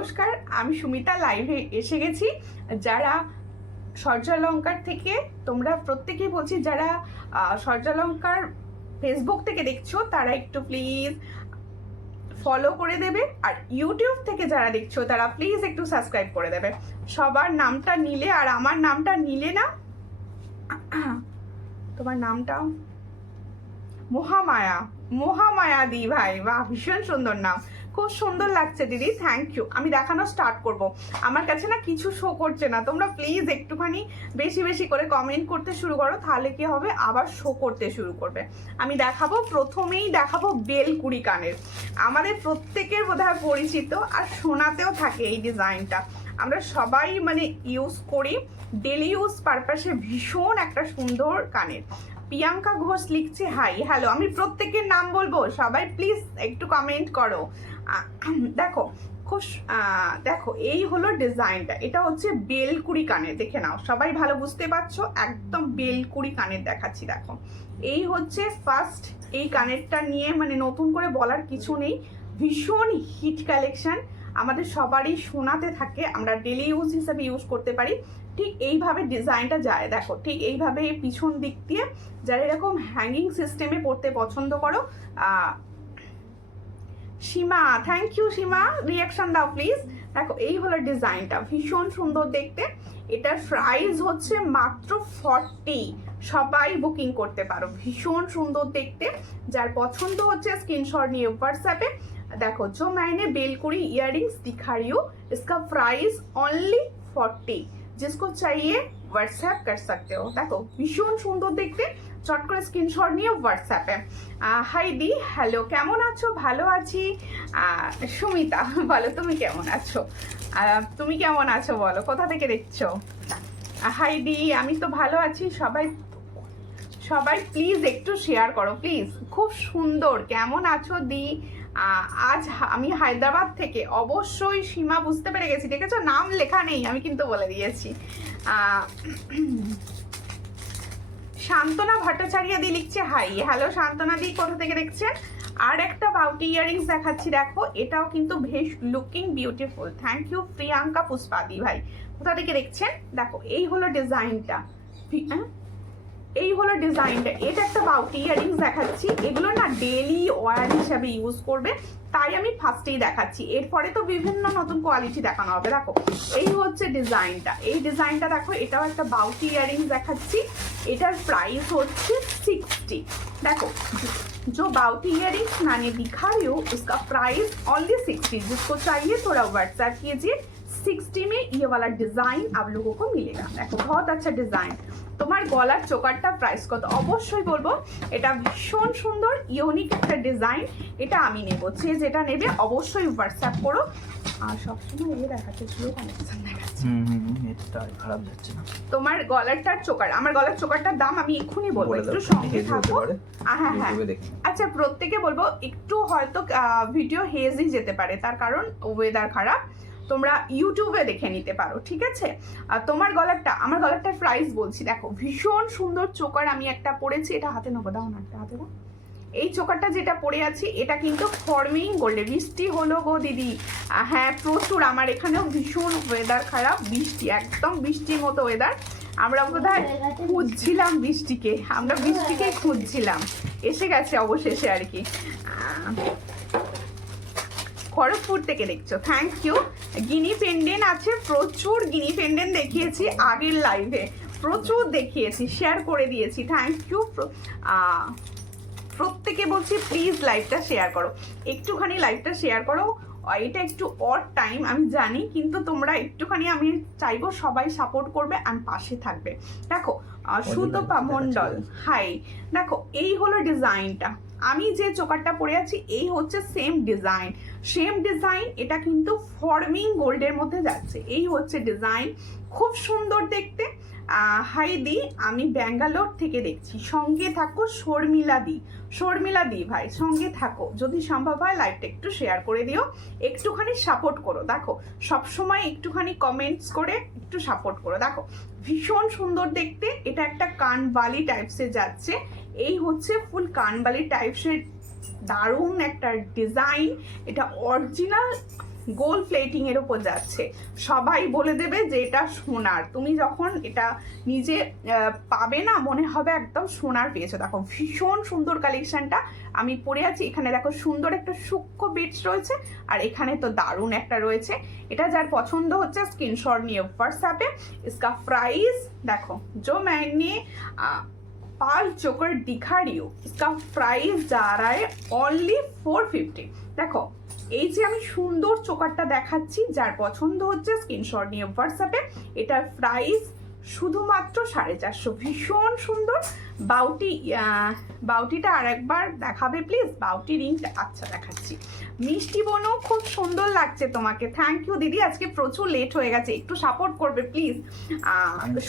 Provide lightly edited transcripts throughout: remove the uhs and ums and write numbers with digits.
নমস্কার, আমি সুমিতা লাইভে এসে গেছি। যারা সূর্যালঙ্কার থেকে, তোমরা প্রত্যেকেই বলছি, যারা সূর্যালঙ্কার ফেসবুক থেকে দেখছো তারা একটু প্লিজ ফলো করে দেবে, আর ইউটিউব থেকে যারা দেখছো তারা প্লিজ একটু সাবস্ক্রাইব করে দেবে। সবার নামটা নিলে আর আমার নামটা নিলে না। তোমার নামটা মহামায়া, মহামায়া দি ভাই, বাহ ভীষণ সুন্দর নাম, খুব সুন্দর লাগছে দিদি, থ্যাংক ইউ। আমি দেখানো স্টার্ট করব। আমার কাছে না কিছু শো করছে না, তোমরা প্লিজ একটুখানি বেশি বেশি করে কমেন্ট করতে শুরু করো, তাহলে কি হবে আবার শো করতে শুরু করবে। আমি দেখাবো, প্রথমেই দেখাবো বেলকুড়ি কানের। আমাদের প্রত্যেকের বোধহয় পরিচিত, আর শোনাতেও থাকে এই ডিজাইনটা। আমরা সবাই মানে ইউজ করি, ডেলি ইউজ পারপাসে ভীষণ একটা সুন্দর কানের। প্রিয়াঙ্কা ঘোষ লিখছে হাই, হ্যালো। আমি প্রত্যেকের নাম বলবো, সবাই প্লিজ একটু কমেন্ট করো। দেখো খুব দেখো, এই হলো ডিজাইনটা। এটা হচ্ছে বেলকুড়ি কানের, দেখে নাও, সবাই ভালো বুঝতে পারছো, একদম বেলকুড়ি কানের দেখাচ্ছি। দেখো এই হচ্ছে ফার্স্ট, এই কানেরটা নিয়ে মানে নতুন করে বলার কিছু নেই, ভীষণ হিট কালেকশন, আমাদের সবারই শোনাতে থাকে, আমরা ডেলি ইউজ হিসাবে ইউজ করতে পারি। ঠিক এইভাবে ডিজাইনটা যায়, দেখো ঠিক এইভাবে পিছন দিক দিয়ে, যারা এরকম হ্যাঙ্গিং সিস্টেমে পড়তে পছন্দ করো। সীমা, থ্যাংক ইউ সীমা, রিয়াকশন দাও প্লিজ। দেখো এই হলো ডিজাইনটা, ভীষণ সুন্দর দেখতে। এটার প্রাইস হচ্ছে মাত্র 40, সবাই বুকিং করতে পারো, ভীষণ সুন্দর দেখতে। যার পছন্দ হচ্ছে স্ক্রিনশট নিয়ে হোয়াটসঅ্যাপে। देखो जो मैंने बेलकुड़ी इयररिंग्स दिखा रही हूँ, इसका प्राइस ओनली 40, जिसको चाहिए व्हाट्सएप कर सकते हो। देखो भीषण सुंदर देखते, চট করে স্ক্রিনশট নিয়ে হোয়াটসঅ্যাপে। হাই দি, হ্যালো, কেমন আছো? ভালো আছি। সুমিতা বলো তুমি কেমন আছো? তুমি কেমন আছো বলো, কোথা থেকে দেখছো? হাই দি, আমি তো ভালো আছি। সবাই সবাই প্লিজ একটু শেয়ার করো প্লিজ। খুব সুন্দর, কেমন আছো দি? আজ আমি হায়দ্রাবাদ থেকে। অবশ্যই সীমা, বুঝতে পেরে গেছি, দেখেছো নাম লেখা নেই, আমি কিন্তু বলে দিয়েছি। শান্তনা ভট্টাচার্য দি লিখছে হাই, হ্যালো শান্তনা দি, কোথা থেকে দেখছেন? আর একটা বাউটি ইয়ারিংস দেখাচ্ছি, দেখো এটাও কিন্তু বেশ looking beautiful. Thank you Priyanka পুষ্পাদি ভাই, কোথা থেকে দেখছেন? দেখো এই হলো ডিজাইনটা, এই হলো ডিজাইনটা। এটা একটা বাউটি ইয়ারিংস দেখাচ্ছি, এগুলো না ডেলি ওয়ার হিসাবে ইউজ করবে, তাই আমি ফার্স্টেই দেখাচ্ছি, এরপরে তো বিভিন্ন নতুন কোয়ালিটি দেখানো হবে। দেখো এই হচ্ছে ডিজাইনটা, এই ডিজাইনটা দেখো, এটাও একটা বাউটি ইয়ারিংস দেখাচ্ছি। এটার প্রাইস হচ্ছে 60। देखो जो बाउटी इयरिंग्स मैंने दिखा रही हूँ उसका प्राइस ओनली 60, जिसको चाहिए थोड़ा व्हाट्सएप कीजिए। 60 में ये वाला डिजाइन आप लोगों को मिलेगा। देखो बहुत अच्छा डिजाइन। তোমার গলার চোকারটা প্রাইস কত অবশ্যই বলবো, এটা ভীষণ সুন্দর ইউনিক একটা ডিজাইন, এটা আমি নেব। যে যেটা নেবে অবশ্যই হোয়াটসঅ্যাপ করো। আর সবসময় এই দেখাচ্ছে, স্লো কানেকশন দেখাচ্ছে, এটা খারাপ যাচ্ছে না। তোমার গলারটার চোকার, আমার গলার চোকারটার দাম আমি এক্ষুনি বলবো, একটু সঙ্গে থাকো। হ্যাঁ হ্যাঁ আচ্ছা, প্রত্যেকে বলবো একটু হয়তো ভিডিও হেজই যেতে পারে, তার কারণ ওয়েদার খারাপ, তোমরা ইউটিউবে দেখে নিতে পারো, ঠিক আছে? আর তোমার গলারটা, আমার গলারটার প্রাইস বলছি। দেখো ভীষণ সুন্দর চোকার আমি একটা পরেছি, এটা হাতে নেবো, দাও না একটা হাতে দাও। এই চোকারটা যেটা পরে আছি এটা কিন্তু ফর্মিং গোল্ডে। বৃষ্টি হলো গো দিদি, হ্যাঁ প্রচুর, আমার এখানেও ভীষণ ওয়েদার খারাপ, বৃষ্টি, একদম বৃষ্টির মতো ওয়েদার। আমরা বোধহয় খুঁজছিলাম বৃষ্টিকে, আমরা বৃষ্টিকে খুঁজছিলাম, এসে গেছে অবশেষে আর কি। খড়গপুর থেকে দেখছো, থ্যাংক ইউ। গিনি পেন্ডেন্ট আছে, প্রচুর গিনি পেন্ডেন্ট দেখিয়েছি আগের লাইভে, প্রচুর দেখিয়েছি, শেয়ার করে দিয়েছি, থ্যাংক ইউ। প্রত্যেকে বলছি প্লিজ লাইভটা শেয়ার করো, একটুখানি লাইভটা শেয়ার করো। এটা একটু অড টাইম আমি জানি, কিন্তু তোমরা একটুখানি, আমি চাইবো সবাই সাপোর্ট করবে আর পাশে থাকবে। দেখো সুতপা মন্ডল হাই, দেখো এই হলো ডিজাইনটা, আমি যে চোকারটা পরে আছি এই হচ্ছে সেম ডিজাইন, সেম ডিজাইন। এটা কিন্তু ফর্মিং গোল্ডের মধ্যে যাচ্ছে, এই হচ্ছে ডিজাইন, খুব সুন্দর দেখতে। হাই দি, আমি ব্যাঙ্গালোর থেকে দেখছি, সঙ্গে থাকো শর্মিলা দি, শর্মিলা দি ভাই সঙ্গে থাকো, যদি সম্ভব হয় লাইভটা একটু শেয়ার করে দিও, একটুখানি সাপোর্ট করো। দেখো সবসময় একটুখানি কমেন্টস করে একটু সাপোর্ট করো। দেখো ভীষণ সুন্দর দেখতে, এটা একটা কানবালি টাইপসে যাচ্ছে, এই হচ্ছে ফুল কানবালি টাইপসের, দারুণ একটা ডিজাইন। এটা অরিজিনাল গোল্ড প্লেটিং এর উপর যাচ্ছে, সবাই বলে দেবে যে এটা সোনার। তুমি যখন এটা নিজে পাবে না মনে হবে একদম সোনার পেয়েছো। দেখো ভীষণ সুন্দর কালেকশনটা আমি পরে আছি। এখানে দেখো সুন্দর একটা সূক্ষ্ম বিটস রয়েছে, আর এখানে তো দারুণ একটা রয়েছে। এটা যার পছন্দ হচ্ছে স্ক্রিনশট নিয়ে হোয়াটসঅ্যাপে। इसका प्राइस देखो जो मैंने पाल चोकर दिखा रही हूँ, इसका प्राइस जा रहा है ओनली 450। देखो এই যে আমি সুন্দর চোকারটা দেখাচ্ছি, যার পছন্দ হচ্ছে স্ক্রিনশট নিয়ে হোয়াটসঅ্যাপে। এটার প্রাইস শুধুমাত্র 450। ভীষণ সুন্দর। বাউটিটা আরেকবার দেখাবে প্লিজ, বাউটি রিংটা। আচ্ছা দেখাচ্ছি। মিষ্টি বোনও খুব সুন্দর লাগছে তোমাকে, থ্যাংক ইউ দিদি। আজকে প্রচুর লেট হয়ে গেছে, একটু সাপোর্ট করবে প্লিজ।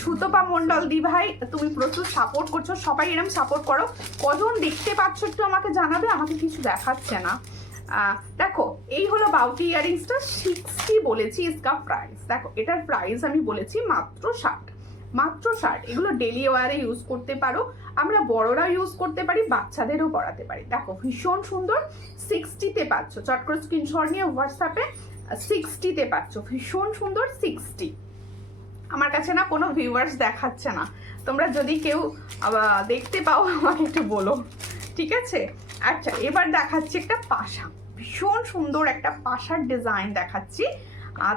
সুতপা মণ্ডল দি ভাই তুমি প্রচুর সাপোর্ট করছো, সবাই এরকম সাপোর্ট করো। কজন দেখতে পাচ্ছ একটু আমাকে জানাবে, আমাকে কিছু দেখাচ্ছে না। দেখো এই হলো বাউটি ইয়ারিংসটা, 60 বলেছি ইসকা প্রাইস। দেখো এটার প্রাইস আমি বলেছি মাত্র 60, মাত্র 60। এগুলো ডেলি ওয়ারে ইউজ করতে পারো, আমরা বড়রা ইউজ করতে পারি, বাচ্চাদেরও পরাতে পারি। দেখো ভীষণ সুন্দর। 60-তে পাচ্ছ, চট করে স্ক্রিনশট নিয়ে হোয়াটসঅ্যাপে 60-তে পাচ্ছ। ভীষণ সুন্দর 60। আমার কাছে না কোনো ভিউয়ার্স দেখাচ্ছে না, তোমরা যদি কেউ দেখতে পাও আমাকে একটু বলো, ঠিক আছে? আচ্ছা এবার দেখাচ্ছি একটা পাশা, ভীষণ সুন্দর একটা পাশার ডিজাইন দেখাচ্ছি। আর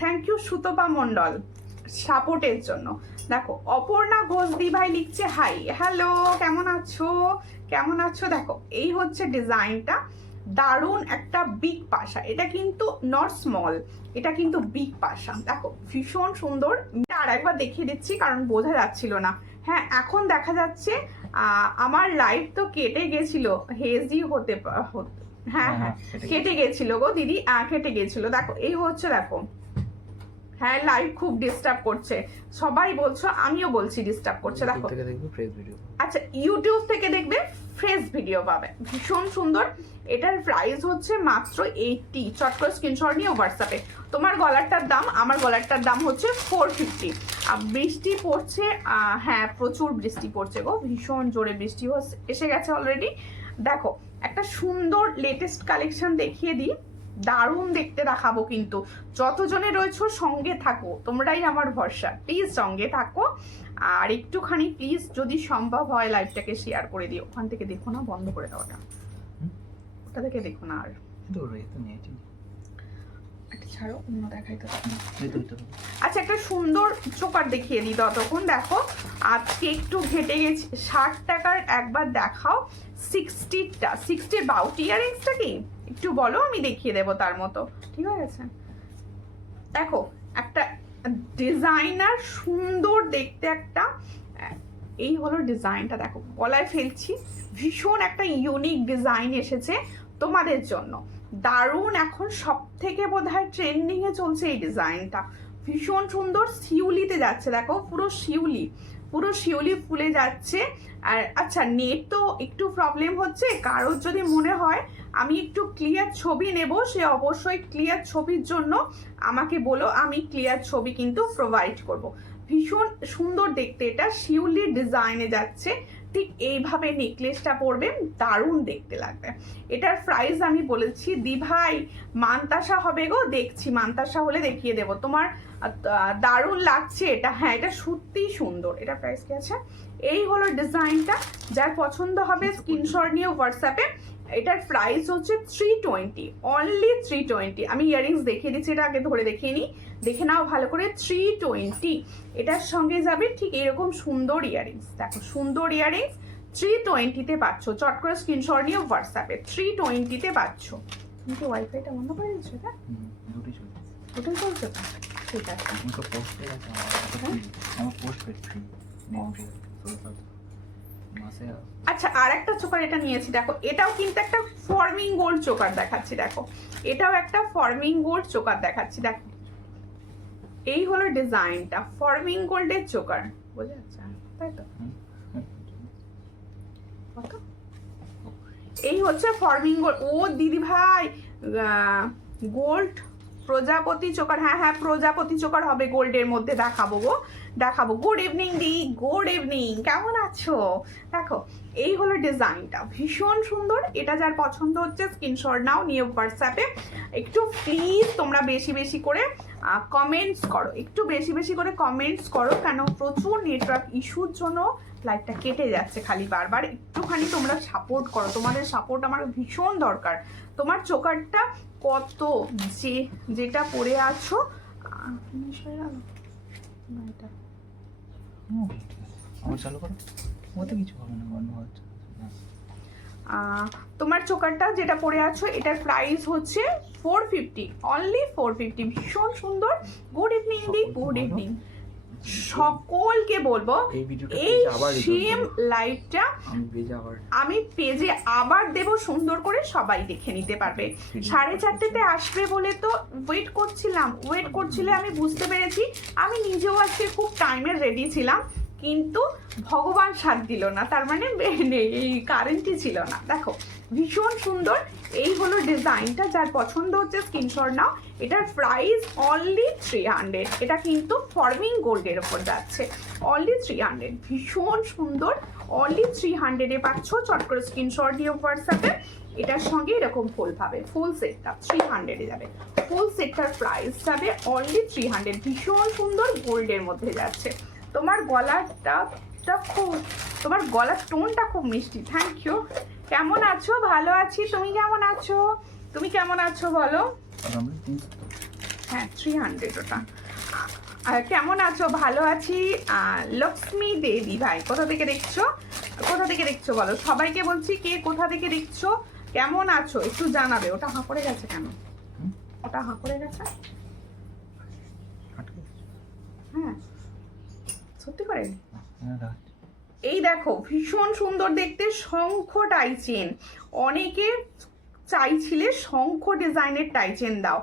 থ্যাংক ইউ সুতপা মণ্ডল সাপোর্টের জন্য। দেখো অপর্ণা ঘোষ দি ভাই লিখছে হাই, হ্যালো, কেমন আছো? দেখো এই হচ্ছে ডিজাইনটা, দারুণ একটা বিগ পাশা। এটা কিন্তু নট স্মল, এটা কিন্তু বিগ পাশা। দেখো ভীষণ সুন্দর। আর একবার দেখিয়ে দিচ্ছি কারণ বোঝা যাচ্ছিল না। হ্যাঁ এখন দেখা যাচ্ছে। আমার লাইভ তো কেটে গেছিল, হেজি হতে হ্যাঁ কেটে গেছিল গো দিদি, কেটে গেছিল। দেখো এই হচ্ছে, দেখো হ্যাঁ লাইভ খুব ডিস্টার্ব করছে, সবাই বলছো, আমিও বলছি ডিস্টার্ব করছে। দেখো আচ্ছা ইউটিউব থেকে দেখবে ফ্রেশ ভিডিও পাবে। ভীষণ সুন্দর। এটার প্রাইস হচ্ছে মাত্র 80। চট করে স্ক্রিনশট নিয়ে হোয়াটসঅ্যাপে। তোমার গলারটার দাম, আমার গলারটার দাম হচ্ছে 450। আর বৃষ্টি পড়ছে, হ্যাঁ প্রচুর বৃষ্টি পড়ছে গো, ভীষণ জোরে বৃষ্টি এসে গেছে অলরেডি। দেখো একটা সুন্দর লেটেস্ট কালেকশন দেখিয়ে দিই, দারুণ দেখতে দেখাবো। কিন্তু যতজনে রয়েছো সঙ্গে থাকো, তোমরাই আমার ভরসা, প্লিজ সঙ্গে থাকো। আর একটুখানি প্লিজ যদি সম্ভব হয় লাইভটাকে শেয়ার করে দিও। ওখান থেকে দেখো না, বন্ধ করে দাও ওটা থেকে দেখো না। আর একটা ছাড়ো, অন্য দেখাই তো। আচ্ছা একটা সুন্দর চোকার দেখিয়ে দিই ততক্ষণ। দেখো আজকে একটু ঘেটে গেছি, 60 টাকার একবার দেখাও। 60 বাউটি ইয়ারিংসটা কি একটু বলো, আমি দেখিয়ে দেবো তার মতো, ঠিক আছে? দেখো একটা ডিজাইনার সুন্দর দেখতে একটা, এই হলো ডিজাইনটা। দেখো গলায় ফেলছি, ভীষণ একটা ইউনিক ডিজাইন এসেছে তোমাদের জন্য, দারুণ। এখন সব থেকে বোধহয় ট্রেন্ডিং এ চলছে এই ডিজাইনটা, ভীষণ সুন্দর। শিউলিতে যাচ্ছে, দেখো পুরো শিউলি ফুলে যাচ্ছে। আর আচ্ছা নেট তো একটু প্রবলেম হচ্ছে, কারোর যদি মনে হয় আমি একটু ক্লিয়ার ছবি নেব, সে অবশ্যই ক্লিয়ার ছবির জন্য আমাকে বলো, আমি ক্লিয়ার ছবি কিন্তু প্রোভাইড করব। ভীষণ সুন্দর দেখতে, এটা শিউলির ডিজাইনে যাচ্ছে। ঠিক এইভাবে নেকলেসটা পরবে, দারুণ দেখতে লাগবে। এটার প্রাইস আমি বলেছি দি ভাই মানতাসা হবে গো, দেখছি মানতাসা হলে দেখিয়ে দেবো। তোমার দারুণ লাগছে এটা, হ্যাঁ এটা সত্যিই সুন্দর। এটা প্রাইস কি আছে? এই হলো ডিজাইনটা, যার পছন্দ হবে স্ক্রিনশট নিয়ে হোয়াটসঅ্যাপে। এটার প্রাইস হচ্ছে 320, অনলি 320। আমি ইয়ারিংস দেখিয়ে দিচ্ছি, এটা আগে ধরে দেখিয়ে নিই, দেখে নাও ভালো করে। 320 এটার সঙ্গে যাবে ঠিক এরকম সুন্দর ইয়ারিংস। দেখো সুন্দর ইয়ারিংস 320-তে পাচ্ছ। চট করে স্ক্রিনশট নিয়ে হোয়াটসঅ্যাপে 320-তে পাচ্ছ। কিন্তু ওয়াইফাইটা বন্ধ করে দিচ্ছ? এটা দুটোই চলছে, ঠিক আছে। আচ্ছা আর একটা চোকার এটা নিয়েছি, দেখো এটাও কিন্তু একটা ফর্মিং গোল্ড চোকার দেখাচ্ছি। দেখো এটাও একটা ফর্মিং গোল্ড চোকার দেখাচ্ছি। দেখো এই হলো ডিজাইনটা, ফর্মিং গোল্ডের চোকার, বোঝা যাচ্ছে তাই তো? এই হচ্ছে ফর্মিং গোল্ড। ও দিদি ভাই গোল্ড প্রজাপতি চোকার, হ্যাঁ হ্যাঁ প্রজাপতি চোকার হবে গোল্ডের মধ্যে, দেখাবো গো দেখাবো। গুড ইভিনিং দি, গুড ইভিনিং, কেমন আছো? দেখো এই হলো ডিজাইনটা, ভীষণ সুন্দর। এটা যার পছন্দ হচ্ছে স্ক্রিনশট নাও, নিয়ে হোয়াটসঅ্যাপে একটু প্লিজ তোমরা বেশি বেশি করে কমেন্টস করো, একটু বেশি বেশি করে কমেন্টস করো, কেন প্রচুর নেটওয়ার্ক ইস্যুর জন্য লাইভটা কেটে যাচ্ছে খালি বারবার। একটুখানি তোমরা সাপোর্ট করো, তোমাদের সাপোর্ট আমার ভীষণ দরকার। তোমার চোকারটা কত, যেটা পরে আছো আমার চালু করো, ওতে কিছু হবে না, বন্ধ হচ্ছে। তোমার চোকারটা যেটা পরে আছো এটার প্রাইস হচ্ছে 450, অনলি 450, ভীষণ সুন্দর। গুড ইভিনিং দি, গুড ইভিনিং সকলকে বলবো, এই সেম লাইভটা আমি পেজে আবার দেব, সুন্দর করে সবাই দেখে নিতে পারবে। 4:30 আসবে বলে তো ওয়েট করছিলে, আমি বুঝতে পেরেছি। আমি নিজেও আজকে খুব টাইমের রেডি ছিলাম, কিন্তু ভগবান সাথ দিল না, তার মানে এই কারেন্টই ছিল না। দেখো ভীষণ সুন্দর, এই হলো ডিজাইনটা, যার পছন্দ হচ্ছে স্ক্রিনশট নাও। এটার প্রাইস অনলি 300, এটা কিন্তু ফর্মিং গোল্ডের ওপর যাচ্ছে, অনলি 300, ভীষণ সুন্দর, অনলি 300-এ পাচ্ছ। চট করে স্ক্রিনশট দিও হোয়াটসঅ্যাপে। এটার সঙ্গে এরকম ফুল পাবে, ফুল সেটটা 300-এ যাবে, ফুল সেটটার প্রাইস যাবে অনলি 300, ভীষণ সুন্দর গোল্ডের মধ্যে যাচ্ছে। তোমার গলাটা খুব, তোমার গলার টোনটা খুব মিষ্টি। Thank you. কেমন আছো? ভালো আছি, তুমি কেমন আছো? তুমি কেমন আছো বলো? হ্যাঁ 300 ওটা। কেমন আছো? ভালো আছি। লক্ষ্মী দেবী ভাই, কোথা থেকে দেখছো? কোথা থেকে দেখছো বলো? সবাইকে বলছি, কে কোথা থেকে দেখছো, কেমন আছো একটু জানাবে। ওটা হাঁ করে গেছে কেন? ওটা হাঁ করে গেছে, হ্যাঁ সত্যি করে। এই দেখো ভীষণ সুন্দর দেখতে, শঙ্খ টাইচেন, অনেকে চাইছিলে শঙ্খ ডিজাইনের টাইচেন দাও,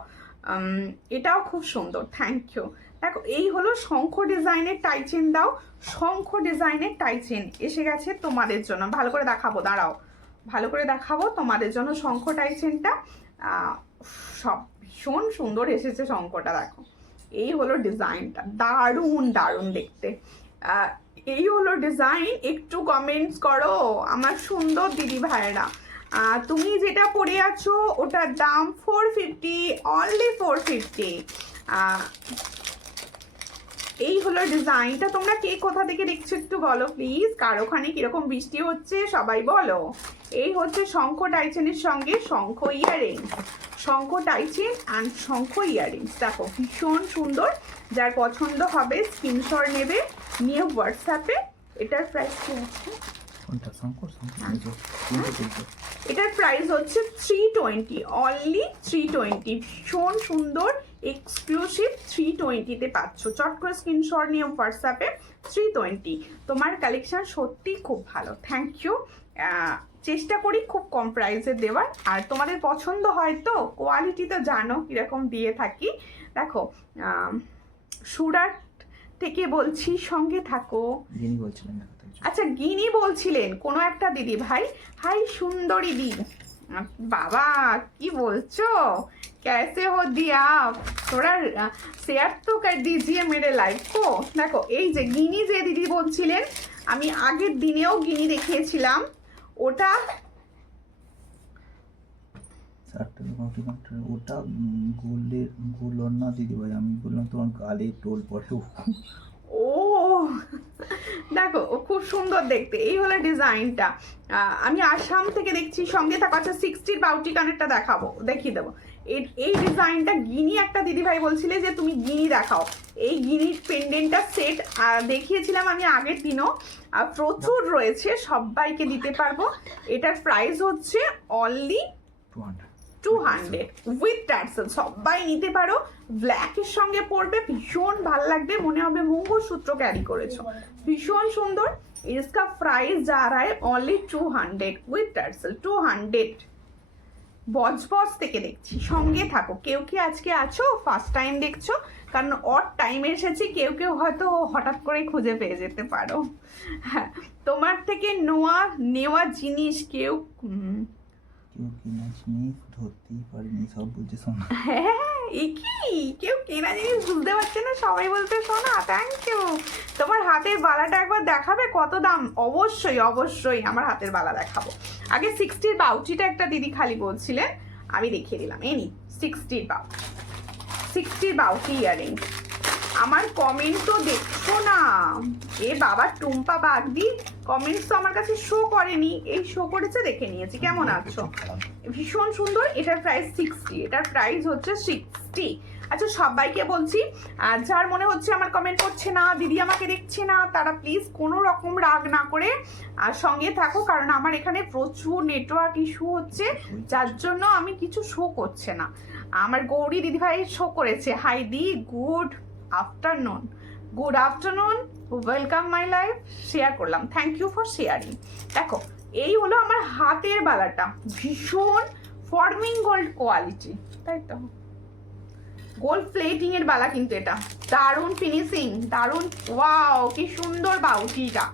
এটাও খুব সুন্দর। Thank you. দেখো এই হলো শঙ্খ ডিজাইনের টাইচেন দাও, শঙ্খ ডিজাইনের টাইচেন এসে গেছে তোমাদের জন্য। ভালো করে দেখাবো, দাঁড়াও ভালো করে দেখাবো তোমাদের জন্য শঙ্খ টাইচেনটা। সব ভীষণ সুন্দর এসেছে শঙ্খটা, দেখো এই হলো ডিজাইনটা, দারুণ দারুণ দেখতে। এই হলো ডিজাইন, একটু কমেন্টস করো আমার সুন্দর দিদি ভাইয়েরা। তুমি যেটা পরে আছো ওটার দাম 450, অনলি 450। এই হলো ডিজাইনটা। তোমরা কে কোথা থেকে দেখছো একটু বলো প্লিজ, কার ওখানে কিরকম বৃষ্টি হচ্ছে সবাই বলো। এই হচ্ছে শঙ্খ টাইচেনের সঙ্গে শঙ্খ ইয়াররিংস, শঙ্খ টাইচেন অ্যান্ড শঙ্খ ইয়াররিংস। দেখো ভীষণ সুন্দর, যার পছন্দ হবে স্ক্রিনশট নেবে, নিয়ে হোয়াটসঅ্যাপে। এটার প্রাইস কি আছে? এটার প্রাইস হচ্ছে 320, অনলি 320, ভীষণ সুন্দর এক্সক্লুসিভ 320-তে পাচ্ছ। চট করে স্ক্রিনশট নিয়ে হোয়াটসঅ্যাপে 320। তোমার কালেকশন সত্যি খুব ভালো, থ্যাংক ইউ। চেষ্টা করি খুব কম প্রাইসে দেওয়ার, আর তোমাদের পছন্দ হয় তো, কোয়ালিটি তো জানো কীরকম দিয়ে থাকি। দেখো সুরাট থেকে বলছি, সঙ্গে থাকো। আচ্ছা গিনি বলছিলেন কোনো একটা দিদি ভাই। হাই সুন্দরী দি, বাবা কি বলছো, कैसे हो दी आप, थोड़ा शेयर तो कर दीजिए मेरे लाइव को। দেখো এই যে গিনি যে দিদি বলছিলেন, আমি আগের দিনেও গিনি দেখিয়েছিলাম, ওটা ওটা গোল্ডের গোল্ড না দিদি ভাই, আমি বললাম তোমার গালে টোল পড়ে। ও দেখো ও খুব সুন্দর দেখতে। এই হলো ডিজাইনটা, আমি আসাম থেকে দেখছি, সঙ্গে থাকা। আচ্ছা 60-র বাউটি কানেরটা দেখাবো, দেখিয়ে দেবো। এই ডিজাইনটা গিনি একটা দিদিভাই বলছিলে যে তুমি গিনি দেখাও। এই গিনির পেন্ডেন্টটা সেট দেখিয়েছিলাম আমি আগের দিনও, প্রচুর রয়েছে, সবাইকে দিতে পারবো। এটার প্রাইস হচ্ছে অনলি 200 উইথ টার্সেল, সবাই নিতে পারো। ব্ল্যাকের সঙ্গে পরবে, ভীষণ ভালো লাগবে, মনে হবে মঙ্গলসূত্র ক্যারি করেছো, ভীষণ সুন্দর। इसका प्राइस जा रहा है only 200 উইথ টার্সেল, 200। বজবজ থেকে দেখছি, সঙ্গে থাকো। কেউ কি আজকে আছো ফার্স্ট টাইম দেখছো, কারণ অড টাইমে এসেছি, কেউ কেউ হয়তো হঠাৎ করে খুঁজে পেয়ে যেতে পারো। হ্যাঁ তোমার থেকে নেওয়া জিনিস কেউ কেউ কিনা জিনিস ধরতেই পারেনি, সব বুঝে শোনা। হ্যাঁ এই কি কেউ কেনা জিনিস বুঝতে পারছে না, সবাই বলতে সোনা থ্যাংক ইউ। তোমার হাতের বালাটা একবার দেখাবে কত দাম? অবশ্যই অবশ্যই আমার হাতের বালা দেখাবো। আগে 60-র বাউটিটা একটা দিদি খালি বলছিলেন, আমি দেখিয়ে দিলাম। এনি 60-র বাউটি ইয়ারিং। আমার কমেন্ট তো দেখছো না, এ বাবা টুম্পা বাগদি কমেন্টস তো আমার কাছে শো করেনি, এই শো করেছে দেখে নিয়েছি। কেমন আছো? ভীষণ সুন্দর। এটার প্রাইস 60, এটার প্রাইস হচ্ছে 60। আচ্ছা সবাইকে বলছি, যার মনে হচ্ছে আমার কমেন্ট করছে না, দিদি আমাকে দেখছে না, তারা প্লিজ কোনো রকম রাগ না করে সঙ্গে থাকো, কারণ আমার এখানে প্রচুর নেটওয়ার্ক ইস্যু হচ্ছে, যার জন্য আমি কিছু শো করছে না। আমার গৌরী দিদিভাই শো করেছে। হাই দি, good afternoon, good afternoon, welcome my life. Share করলাম, থ্যাংক ইউ ফর শেয়ারিং। দেখো এই হলো আমার হাতের বালাটা, ভীষণ ফর্মিং গোল্ড কোয়ালিটি, তাই তো গোল্ড প্লেটিং এর বালা, কিন্তু এটা দারুণ ফিনিশিং, দারুণ। ওয়াও কি সুন্দর বাউটিটা,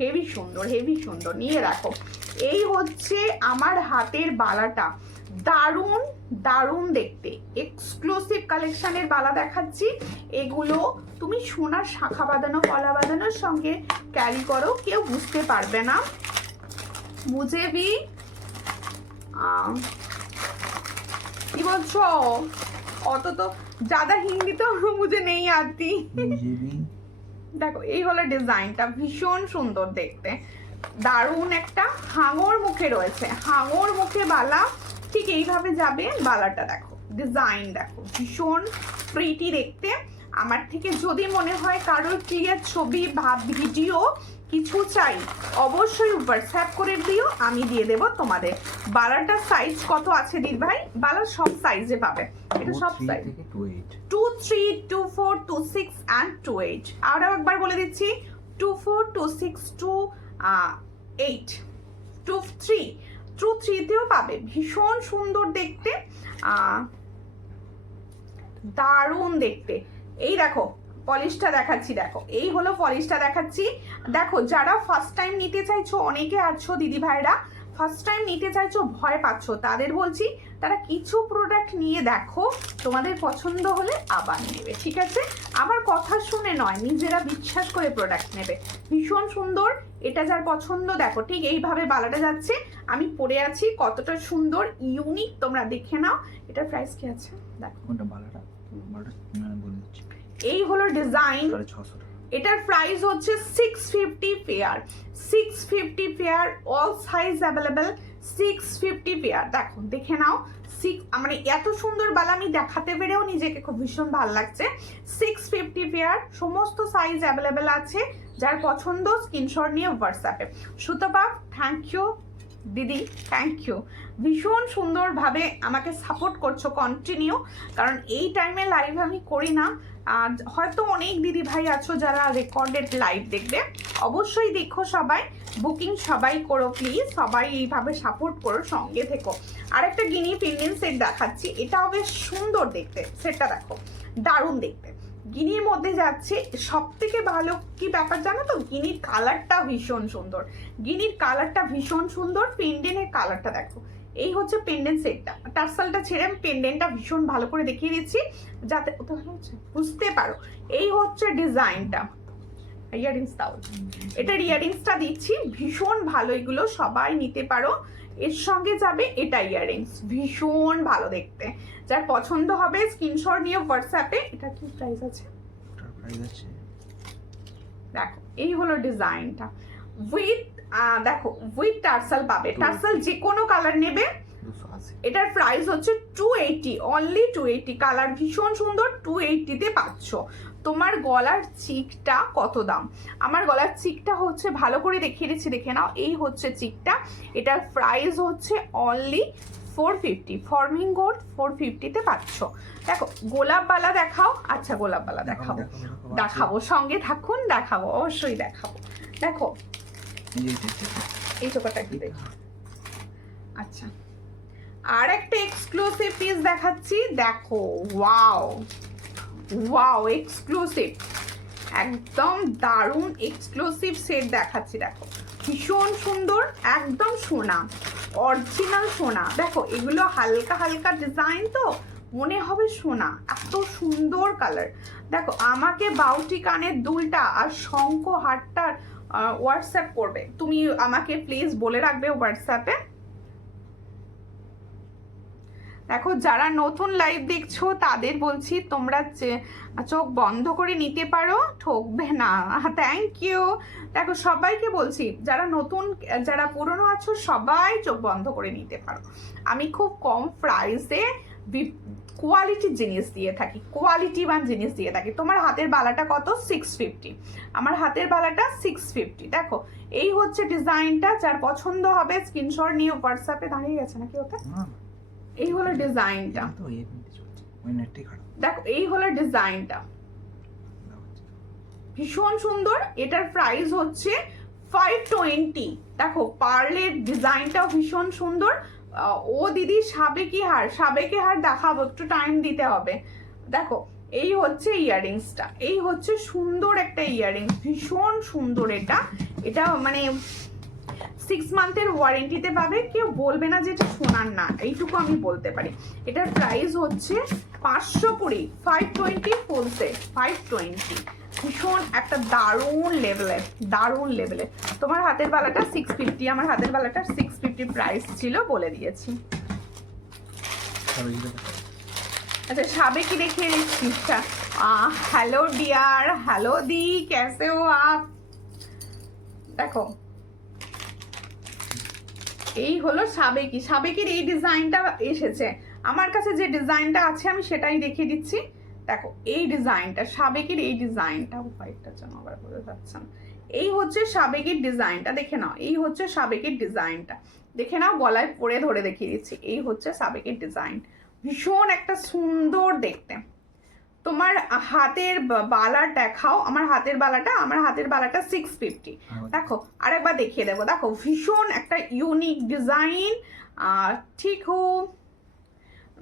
হেভি সুন্দর হেভি সুন্দর। নিয়ে রাখো। এই হচ্ছে আমার হাতের বালাটা, দারুণ দারুণ দেখতে, এক্সক্লুসিভ কালেকশনের বালা দেখাচ্ছি। এগুলো তুমি সোনার শাখা বাঁধানো কলা বাঁধানোর সঙ্গে ক্যারি করো, কেউ বুঝতে পারবে না। মুঝে ভি কি বলছো? অত তো ज्यादा হিন্দি তো মুঝে নেই আতি। দেখো এই হলো ডিজাইনটা, ভীষণ সুন্দর দেখতে, দারুণ একটা হাঙর মুখে রয়েছে, হাঙর মুখে বালা, ঠিক এইভাবে যাবে বালাটা। দেখো ডিজাইন দেখো, ভীষণ প্রিটি দেখতে। আমার থেকে যদি মনে হয় কারোর ক্লিয়ার ছবি বা ভিডিও কিছু চাই, অবশ্যই হোয়াটসঅ্যাপ করে দিও, আমি দিয়ে দেবো তোমাদের। বালাটার সাইজ কত আছে দিদি ভাই? বালার সব সাইজে পাবে, এটা সব সাইজ 2, 3, 2, 4, 2, 6 and 2, 8। আরও একবার বলে দিচ্ছি 2, 4, 2, 6, 2, 8, 2, 3, 2, 3-তেও পাবে। ভীষণ সুন্দর দেখতে, দারুণ দেখতে। এই দেখো পলিশটা দেখাচ্ছি, দেখো এই হলো পলিশটা দেখাচ্ছি। দেখো যারা ফার্স্ট টাইম নিতে চাইছো, অনেকে আছো দিদি ভাইরা ফার্স্ট টাইম নিতে চাইছো, ভয় পাচ্ছ, তাদের বলছি তারা কিছু প্রোডাক্ট নিয়ে দেখো, তোমাদের পছন্দ হলে আবার নেবে, ঠিক আছে? আমার কথা শুনে নয়, নিজেরা বিশ্বাস করে প্রোডাক্ট নেবে। ভীষণ সুন্দর, এটা যার পছন্দ দেখো ঠিক এইভাবে বালাটা যাচ্ছে, আমি পরে আছি, কতটা সুন্দর ইউনিক, তোমরা দেখে নাও। এটার প্রাইস কি আছে দেখো, কোনটা বালাটা বলে দিচ্ছি। এই হলো ডিজাইন, 650 টাকা। এটার প্রাইস হচ্ছে 650 pair, 650 pair, all size available, 650 pair. দেখো দেখে নাও, মানে এত সুন্দর বালা আমি দেখাতে পেরেও নিজেকে খুব ভীষণ ভালো লাগছে। 650 পেয়ার, সমস্ত সাইজ অ্যাভেলেবেল আছে, যার পছন্দ স্ক্রিনশট নিয়ে হোয়াটসঅ্যাপে। সুতপা থ্যাংক ইউ দিদি, থ্যাংক ইউ, ভীষণ সুন্দরভাবে আমাকে সাপোর্ট করছো কন্টিনিউ, কারণ এই টাইমে লাইভ আমি করি না। আর হয়তো অনেক দিদি ভাই আছো যারা রেকর্ডেড লাইভ দেখবে, অবশ্যই দেখো, সবাই বুকিং সবাই করো প্লিজ, সবাই এইভাবে সাপোর্ট করো, সঙ্গে থেকো। আর একটা গিনি পেন্ডেন্ট সেট দেখাচ্ছি, এটাও বেশ সুন্দর দেখতে, সেটটা দেখো দারুণ দেখতে, গিনির মধ্যে যাচ্ছে। সব থেকে ভালো কি ব্যাপার জানো তো, গিনির কালারটা ভীষণ সুন্দর, গিনির কালারটা ভীষণ সুন্দর, পেন্ডেন্টের কালারটা দেখো। এই হচ্ছে পেন্ডেন্ট সেটটা, টার্সালটা ছেড়ে আমি পেন্ডেন্টটা ভীষণ ভালো করে দেখিয়ে দিচ্ছি যাতে বুঝতে পারো। এই হচ্ছে ডিজাইনটা, ইয়ারিংস তাও, এটার ইয়ারিংসটা দিচ্ছি, ভীষণ ভালো, এগুলো সবাই নিতে পারো। এর সঙ্গে যাবে এটা ইয়ারিংস, ভীষণ ভালো দেখতে, যার পছন্দ হবে স্ক্রিনশট নিয়ে হোয়াটসঅ্যাপে। এটা কি প্রাইস আছে দেখো, এই হলো ডিজাইনটা উইথ, দেখো উইথ টার্সাল পাবে, টার্সাল যে কোনো কালার নেবে। এটার প্রাইস হচ্ছে 280, অনলি 280, কালার ভীষণ সুন্দর, 280-তে পাচ্ছ। তোমার গলার চিকটা কত দাম? আমার গলার চিকটা হচ্ছে, ভালো করে দেখিয়ে দিচ্ছি, দেখে নাও, এই হচ্ছে চিকটা, এটার প্রাইস হচ্ছে অনলি 450, ফর্মিং গোল্ড 450-তে পাচ্ছ। দেখো গোলাপ বালা দেখাও, আচ্ছা গোলাপ বালা দেখাবো, দেখাবো, সঙ্গে থাকুন, দেখাবো, অবশ্যই দেখাবো। দেখো এই চোখাটা কি দেখো, আচ্ছা আর একটা এক্সক্লুসিভ পিস দেখাচ্ছি, দেখো ওয়াও ওয়াও, এক্সক্লুসিভ, একদম দারুণ এক্সক্লুসিভ সেট দেখাচ্ছি। দেখো ভীষণ সুন্দর, একদম সোনা, অরিজিনাল সোনা। দেখো এগুলো হালকা হালকা ডিজাইন তো মনে হবে সোনা, এত সুন্দর কালার। দেখো আমাকে বাউটি কানের দুলটা আর শঙ্খ হারটার হোয়াটসঅ্যাপ করবে, তুমি আমাকে প্লিজ বলে রাখবে হোয়াটসঅ্যাপে। দেখো যারা নতুন লাইভ দেখছো তাদের বলছি তোমরা চোখ বন্ধ করে নিতে পারো, ঠকবে না। Thank you. দেখো সবাইকে বলছি, যারা নতুন যারা পুরনো আছো সবাই চোখ বন্ধ করে নিতে পারো। আমি খুব কম প্রাইসে কোয়ালিটির জিনিস দিয়ে থাকি, কোয়ালিটিবান জিনিস দিয়ে থাকি। তোমার হাতের বালাটা কত? 650। আমার হাতের বালাটা 650। দেখো এই হচ্ছে ডিজাইনটা, যার পছন্দ হবে স্ক্রিনশট নিয়ে হোয়াটসঅ্যাপে। দাঁড়িয়ে গেছে নাকি ওটা? এই হলো ডিজাইনটা। দেখো এই হলো ডিজাইনটা, ভীষণ সুন্দর। এটার প্রাইস হচ্ছে 520। দেখো পার্লের ডিজাইনটাও ভীষণ সুন্দর। ও দিদি সাবেকি হার দেখাবো, একটু টাইম দিতে হবে। দেখো এই হচ্ছে ইয়াররিংসটা, এই হচ্ছে সুন্দর একটা ইয়াররিংস, ভীষণ সুন্দর। এটা মানে 6 মান্থের ওয়ারেন্টিতে পাবে, কেউ বলবে না যে এটা সোনার না, এইটুকু আমি বলতে পারি। এটার প্রাইস হচ্ছে 520, 520 ফুল সেট, 520। ভীষণ একটা দারুণ লেভেলের। তোমার হাতের বালাটা 650, আমার হাতের বালাটা 650 প্রাইস ছিল, বলে দিয়েছি। अच्छा साबे की देखिए रिक्शा। हेलो डियर, हेलो दी, कैसे हो आप? देखो এই হলো সাবেকির এই ডিজাইনটা এসেছে আমার কাছে। যে ডিজাইনটা আছে আমি সেটাই দেখিয়ে দিচ্ছি। দেখো এই ডিজাইনটা, সাবেকির এই ডিজাইনটা, হোয়াইটটার জন্য আবার বোঝা যাচ্ছে না। এই হচ্ছে সাবেকির ডিজাইনটা, দেখে নাও। এই হচ্ছে সাবেকির ডিজাইনটা, দেখে নাও। গলায় পরে ধরে দেখিয়ে দিচ্ছি। এই হচ্ছে সাবেকির ডিজাইন, ভীষণ একটা সুন্দর দেখতে। তোমার হাতের বালা দেখাও। আমার হাতের বালাটা 650। দেখো আরেকবার দেখিয়ে দেবো। দেখো ভীষণ একটা ইউনিক ডিজাइन। ठीक हो,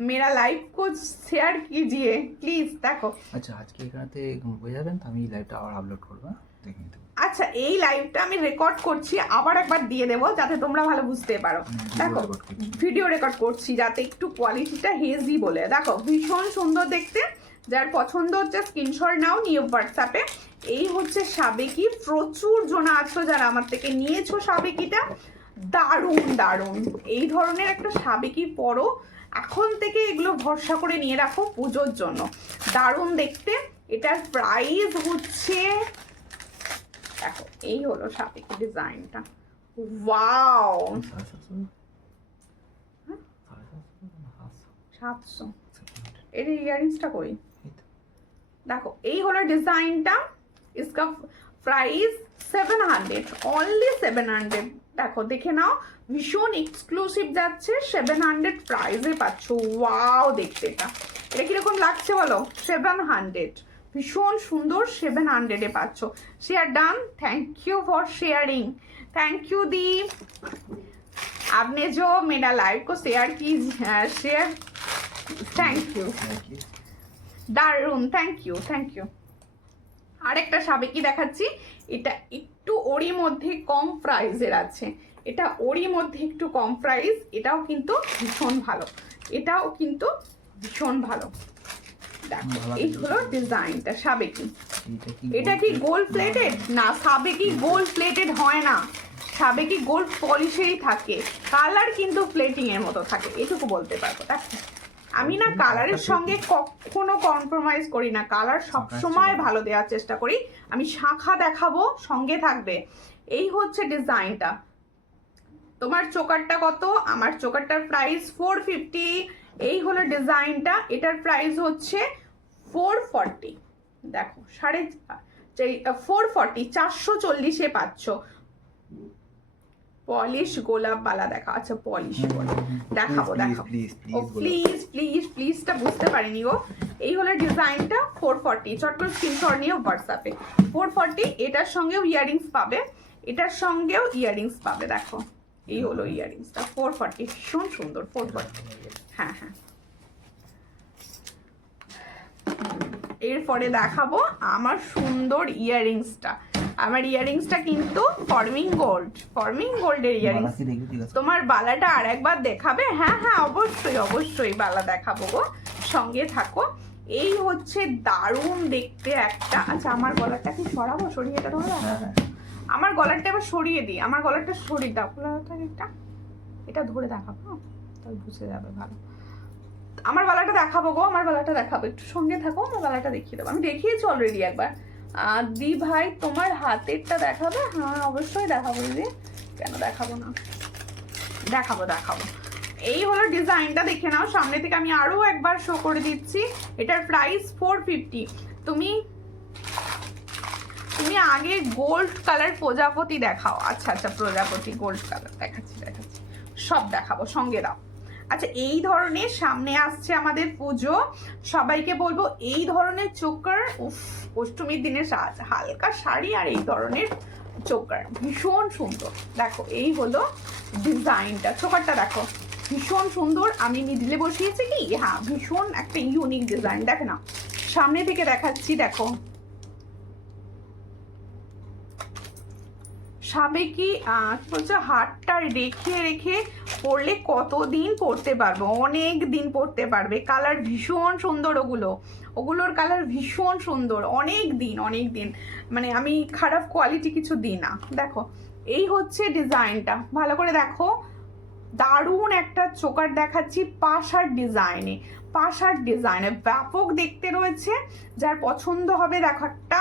मेरा लाइव को शेयर कीजिए प्लीज। দেখো আচ্ছা আজকে এখানে হয়ে যাবেন তো, আমি লাইভটা আবার আপলোড করব, দেখে নিতে। আচ্ছা এই লাইভটা আমি রেকর্ড করছি, আবার একবার দিয়ে দেবো যাতে তোমরা ভালো বুঝতে পারো। দেখো ভিডিও রেকর্ড করছি যাতে একটু কোয়ালিটিটা হেজি বলে। দেখো ভীষণ সুন্দর দেখতে, যার পছন্দ হচ্ছে স্ক্রিনশট নাও, নিয়ে হোয়াটসঅ্যাপে। এই হচ্ছে সাবেকি, প্রচুর জনা আছো যারা আমার থেকে নিয়েছো সাবেকিটা। দারুণ এই ধরনের একটা সাবেকি পরো, এখন থেকে এগুলো ভরসা করে নিয়ে রাখো পুজোর জন্য, দারুণ দেখতে। এটার প্রাইস হচ্ছে, দেখো এই হলো সাবেকি ডিজাইনটা। ওয়াও 700। এর ইয়ারিংসটা কই? দেখো এই হলো ডিজাইনটা। इसका প্রাইস 700, অনলি 700। দেখো দেখে নাও, ভীষণ এক্সক্লুসিভ যাচ্ছে, 700 প্রাইসে পাচ্ছ। ওয়াও দেখতে এটা কিরকম লাগছে বলো? 700, ভীষণ সুন্দর, 700 পাচ্ছ। Share done, thank you for sharing, thank you दी। आपने जो मेरा लाइव को शेयर थैंक यू, দারুন, থ্যাংক ইউ। আরেকটা সাবেকি দেখাচ্ছি, এটা একটু ওরই মধ্যে কম প্রাইসের আছে। এটা ওরই মধ্যে একটু কম প্রাইস, এটাও কিন্তু ভীষণ ভালো, দেখো এই হলো ডিজাইনটা সাবেকি। এটা কি গোল্ড প্লেটেড? না, সাবেকি গোল্ড প্লেটেড হয় না, সাবেকি গোল্ড পলিশেরই থাকে, কালার কিন্তু প্লেটিং এর মতো থাকে, এটুকু বলতে পারবো। দেখো আমি না কালারের সঙ্গে কখনো কম্প্রোমাইজ করি না, কালার সবসময় ভালো দেওয়ার চেষ্টা করি। আমি শাখা দেখাবো, সঙ্গে থাকবে। এই হচ্ছে ডিজাইনটা। তোমার চোকারটা কত? আমার চোকারটার প্রাইস 450। এই হলো ডিজাইনটা, এটার প্রাইস হচ্ছে 440। দেখো 440, 440-এ পাচ্ছ। পলিশ গোলাপ বালা দেখা, আচ্ছা পলিশ দেখাবো। প্লিজটা বুঝতে পারিনি গো। এই হলো ডিজাইনটা 440, চট করে স্ক্রিনশট নিয়ে হোয়াটসঅ্যাপে। 440, এটার সঙ্গেও ইয়ারিংস পাবে, দেখো এই হলো ইয়ারিংসটা 440, ভীষণ সুন্দর 440। হ্যাঁ এরপরে দেখাবো আমার সুন্দর ইয়ারিংসটা। আমার ইয়ারিংসটা কিন্তু ফর্মিং গোল্ডের ইয়ারিংস। তোমার বালাটা আর একবার দেখাবে? হ্যাঁ অবশ্যই বালা দেখাবো গো, সঙ্গে থাকো। এই হচ্ছে দারুণ দেখতে একটা, আচ্ছা আমার গলাটা কি সরাবো, সরিয়ে এটা ধরে দাও। হ্যাঁ, হ্যাঁ। আমার গলারটা এবার সরিয়ে দিই, আমার গলারটা সরিয়ে দাও, এটা ধরে দেখাবো তাহলে বুঝে যাবে ভালো। আমার গলাটা দেখাবো গো, আমার গলাটা দেখাবো, একটু সঙ্গে থাকো, আমার গলাটা দেখিয়ে দেবো। আমি দেখিয়েছি অলরেডি একবার। দি ভাই তোমার হাতেরটা দেখাবে? হ্যাঁ অবশ্যই দেখাবো দিদি, কেন দেখাবো না, দেখাবো দেখাবো। এই হলো ডিজাইনটা, দেখে নাও সামনে থেকে, আমি আরো একবার শো করে দিচ্ছি। এটার প্রাইস 450। তুমি তুমি আগে গোল্ড কালার প্রজাপতি দেখাও। আচ্ছা আচ্ছা প্রজাপতি গোল্ড কালার দেখাচ্ছি, সব দেখাবো, সঙ্গে দাও। আচ্ছা এই ধরনের সামনে আসছে আমাদের পুজো, সবাইকে বলবো এই ধরনের চোকার, উফ অষ্টমীর দিনের সাজ, হালকা শাড়ি আর এই ধরনের চোকার ভীষণ সুন্দর। দেখো এই হলো ডিজাইনটা, চোকারটা দেখো ভীষণ সুন্দর। আমি মিডিলে বসিয়েছি কি, হ্যাঁ ভীষণ একটা ইউনিক ডিজাইন। দেখো না সামনে থেকে দেখাচ্ছি, দেখো সাবেকি বলছে হাতটা রেখে রেখে পরলে কতদিন পরতে পারবো, অনেক দিন পরতে পারবে। কালার ভীষণ সুন্দর, ওগুলোর কালার ভীষণ সুন্দর, অনেক দিন, মানে আমি খারাপ কোয়ালিটি কিছু দিই না। দেখো এই হচ্ছে ডিজাইনটা, ভালো করে দেখো, দারুণ একটা চোকার দেখাচ্ছি পাশার ডিজাইনে, ব্যাপক দেখতে রয়েছে। যার পছন্দ হবে দেখো একটা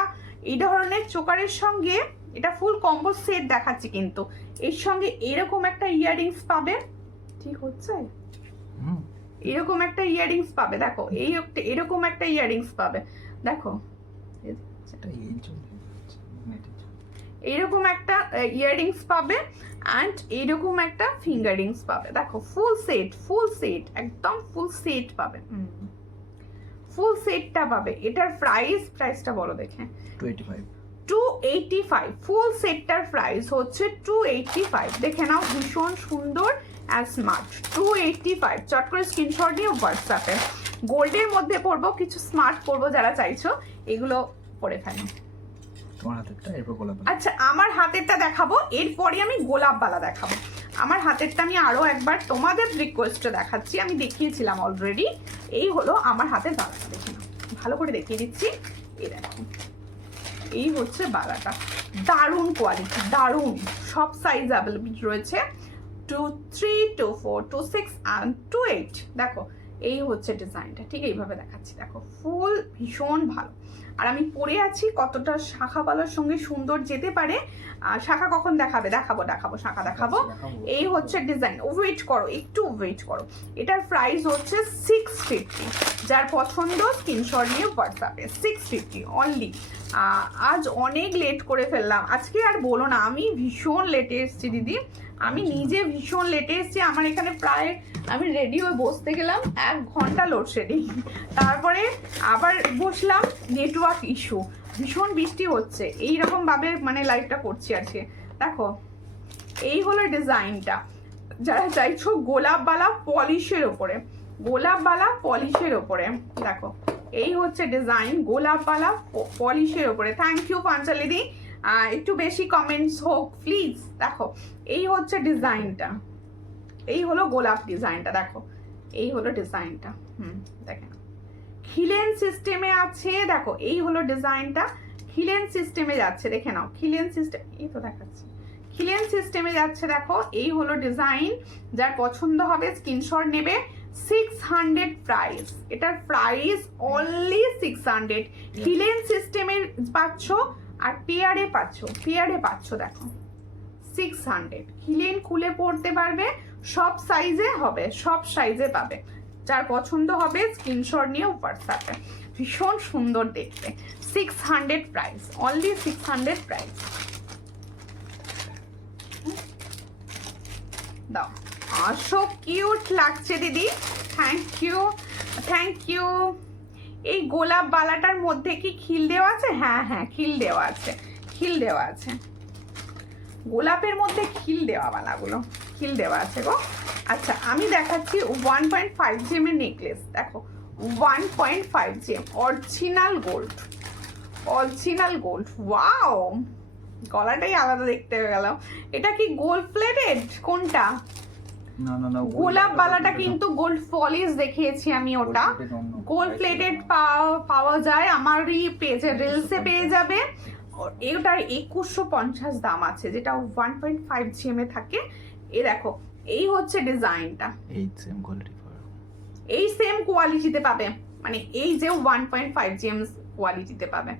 এই ধরনের চোকারের সঙ্গে, এটা ফুল কম্বো সেট দেখাচ্ছি, কিন্তু এর সঙ্গে এরকম একটা ইয়াররিংস পাবে, ঠিক হচ্ছে, এরকম একটা ইয়াররিংস পাবে। দেখো এই এরকম একটা ইয়াররিংস পাবে, দেখো এরকম একটা ইয়াররিংস পাবে অ্যান্ড এরকম একটা ফিঙ্গার রিংস পাবে। দেখো ফুল সেট একদম ফুল সেট পাবে, ফুল সেটটা পাবে। এটার প্রাইসটা বলো দেখে। 285 ফুল সেটটার প্রাইস হচ্ছে 285। দেখে নাও ভীষণ সুন্দর আর স্মার্ট, 285। চট করে স্ক্রিনশট নিয়ে হোয়াটসঅ্যাপে। গোল্ডের মধ্যে পরবো, কিছু স্মার্ট পরবো যারা চাইছো, এগুলো পরে ফেলো। আচ্ছা আমার হাতেরটা দেখাবো, এরপরে আমি গোলাপবালা দেখাবো। আমার হাতেরটা আমি আরো একবার তোমাদের রিকোয়েস্টে দেখাচ্ছি, আমি দেখিয়েছিলাম অলরেডি। এই হলো আমার হাতের বালাটা, দেখে নাও ভালো করে দেখিয়ে দিচ্ছি। এই দেখো এই হচ্ছে বালাটা, দারুণ কোয়ালিটি, দারুণ, সব সাইজ অ্যাভেলেবল রয়েছে, 2, 3, 2, 4, 2, 6 and 2, 8। দেখো এই হচ্ছে ডিজাইনটা, ঠিক এইভাবে দেখাচ্ছি, দেখো ফুল ভীষণ ভালো। আর আমি পরে আছি কতটা শাখা বালার সঙ্গে সুন্দর যেতে পারে। শাখা কখন দেখাবে, দেখাবো শাখা দেখাবো। এই হচ্ছে ডিজাইন, একটু ওয়েট করো। এটার প্রাইস হচ্ছে 650। যার পছন্দ স্ক্রিনশট নিয়ে হোয়াটসঅ্যাপে, 650 অনলি। আজ অনেক লেট করে ফেললাম, আজকে আর বলো না, আমি ভীষণ লেটে এসেছি দিদি, আমি নিজে ভীষণ লেটে এসেছি। আমার এখানে প্রায় আমি রেডি হয়ে বসতে গেলাম 1 ঘন্টা লোডশেডিং, তারপরে আবার বসলাম, নেটওয়ার্ক ইস্যু, ভীষণ বৃষ্টি হচ্ছে, এইরকম ভাবে মানে লাইভটা করছি আজকে। দেখো এই হলো ডিজাইনটা, যারা চাইছো গোলাপবালা পলিশের ওপরে, দেখো এই হচ্ছে ডিজাইন গোলাপবালা পলিশের ওপরে। থ্যাংক ইউ পাঞ্চালিদি, একটু বেশি কমেন্টস হোক প্লিজ। দেখো এই হচ্ছে ডিজাইনটা, এই হলো গোলাপ ডিজাইনটা, দেখো এই হলো ডিজাইনটা, দেখেন খিলেন সিস্টেমে আছে। দেখো এই হলো ডিজাইনটা, খিলেন সিস্টেমে যাচ্ছে, দেখে নাও খিলেন সিস্টেম, এই তো দেখাচ্ছে খিলেন সিস্টেমে যাচ্ছে। দেখো এই হলো ডিজাইন, যার পছন্দ হবে স্ক্রিনশট নেবে। 600 প্রাইস, এটার প্রাইস অনলি 600। খিলেন সিস্টেমের পাচ্ছ আর পেয়ারে পাচ্ছ, দেখো 600। খিলেন খুলে পড়তে পারবে, সব সাইজে হবে, সব সাইজে পাবে। যার পছন্দ হবে স্ক্রিনশট নিয়ে হোয়াটসঅ্যাপে, ভীষণ সুন্দর দেখতে। 600 প্রাইস, অনলি 600 প্রাইস। দাও, সো কিউট লাগছে দিদি, থ্যাংক ইউ। এই গোলাপ বালাটার মধ্যে কি খিল দেওয়া আছে? হ্যাঁ খিল দেওয়া আছে, গোলাপের মধ্যে খিল দেওয়া বালাগুলো, খিল দেওয়া আছে গো। আচ্ছা আমি দেখাচ্ছি 1.5 GM এর নেকলেস, দেখো 1.5 GM অরিজিনাল গোল্ড, ওয়াও গলাটাই আলাদা দেখতে হয়ে গেল। এটা কি গোল্ড প্লেটেড? কোনটা না না না গোলাপ বালাটা কিন্তু গোল্ড পলিশ দেখিয়েছি আমি, ওটা গোল্ড প্লেটেড পাওয়া যায় আমারই পেজে রিলসে পেয়ে যাবে। এটার 2150 দাম আছে, যেটা 1.5 GM এ থাকে। এ দেখো এই হচ্ছে ডিজাইনটা, এই সেম কোয়ালিটিতে পাবে, মানে এই যে 1.5 GM কোয়ালিটিতে পাবে।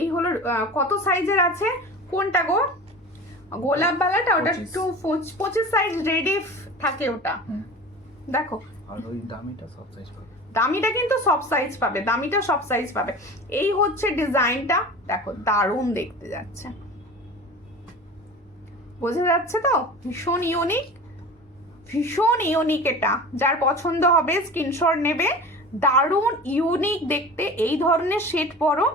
এই হলো কত সাইজের আছে কোনটা গো? গোলাপ বালাটা ওটা 25 সাইজ রেডি থাকে ওটা। দেখো আর ওই দামিটা সব সাইজ পাবে, দামিটা কিন্তু সব সাইজ পাবে, দামিটা সব সাইজ পাবে। এই হচ্ছে ডিজাইনটা, দেখো দারুণ দেখতে যাচ্ছে, বোঝা যাচ্ছে তো? ভীষণ ইউনিক, ভীষণ ইউনিক। এটা যার পছন্দ হবে স্ক্রিনশট নেবে। দারুণ ইউনিক দেখতে, এই ধরনের সেট পরো,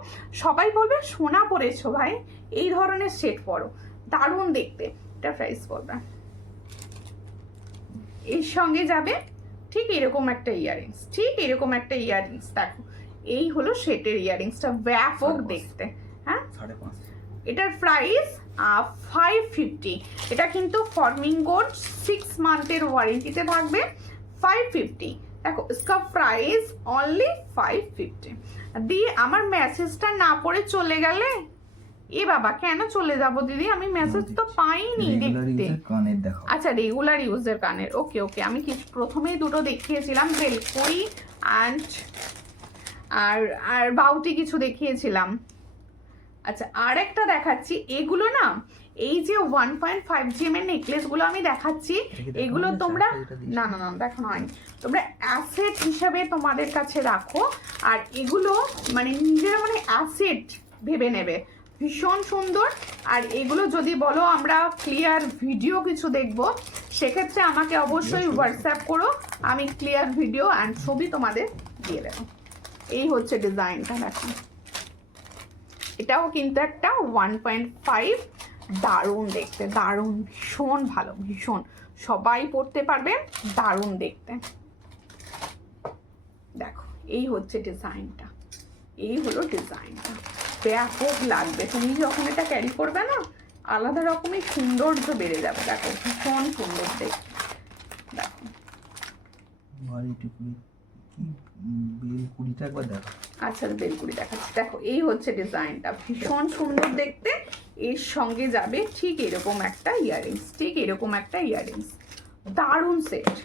সবাই বলবে সোনা পরেছো ভাই, এই ধরনের সেট পরো, দারুণ দেখতে। এটা প্রাইস বলবে, এর সঙ্গে যাবে ঠিক এরকম একটা ইয়াররিংস, ঠিক এরকম একটা ইয়াররিংস। দেখো এই হলো সেটের ইয়াররিংসটা, ব্যাপক দেখতে। হ্যাঁ 5.5, এটার প্রাইস 550। এটা কিন্তু ফর্মিং কোড 6 মান্থের ওয়ারেন্টিতে থাকবে। 550, দেখো इसका প্রাইস অনলি 550। দিয়ে আমার মেসেজটা না পড়ে চলে গেলে, এ বাবা কেন চলে যাব দিদি, আমি মেসেজ তো পাইনি দেখতে। কানের দেখো, আচ্ছা রেগুলার ইউজের কানের, ওকে ওকে। আমি কিছু প্রথমেই দুটো দেখিয়েছিলাম, বেলকুড়ি আর বাউটি কিছু দেখিয়েছিলাম। আচ্ছা আর একটা দেখাচ্ছি, এগুলো না এই যে 1.5 GM এর নেকলেসগুলো আমি দেখাচ্ছি, এগুলো তোমরা না না না দেখানো হয়নি, তোমরা অ্যাসেট হিসাবে তোমাদের কাছে রাখো। আর এগুলো মানে নিজেরা মানে অ্যাসেট ভেবে নেবে, ভীষণ সুন্দর। আর এগুলো যদি বলো আমরা ক্লিয়ার ভিডিও কিছু দেখব, সেক্ষেত্রে আমাকে অবশ্যই হোয়াটসঅ্যাপ করো, আমি ক্লিয়ার ভিডিও অ্যান্ড ছবি তোমাদের দিয়ে দেবো। এই হচ্ছে ডিজাইনটা, দেখো এটাও কিন্তু একটা 1.5, দারুণ দেখতে, দারুণ, ভীষণ ভালো, ভীষণ সবাই পড়তে পারবে, দারুণ দেখতে। দেখো এই হচ্ছে ডিজাইনটা, এই হলো ডিজাইনটা, ব্যাপক লাগবে। তুমি যখন এটা ক্যারি করবে না, আলাদা রকমের সৌন্দর্য বেড়ে যাবে। দেখো ভীষণ সুন্দর দেখতে, দেখো বেলকুড়িটা একবার দেখো। আচ্ছা বেলকুড়ি দেখাচ্ছি, দেখো এই হচ্ছে ডিজাইনটা, ভীষণ সুন্দর দেখতে। এর সঙ্গে যাবে ঠিক এরকম একটা ইয়াররিংস, ঠিক এরকম একটা ইয়াররিংস, দারুণ সেট।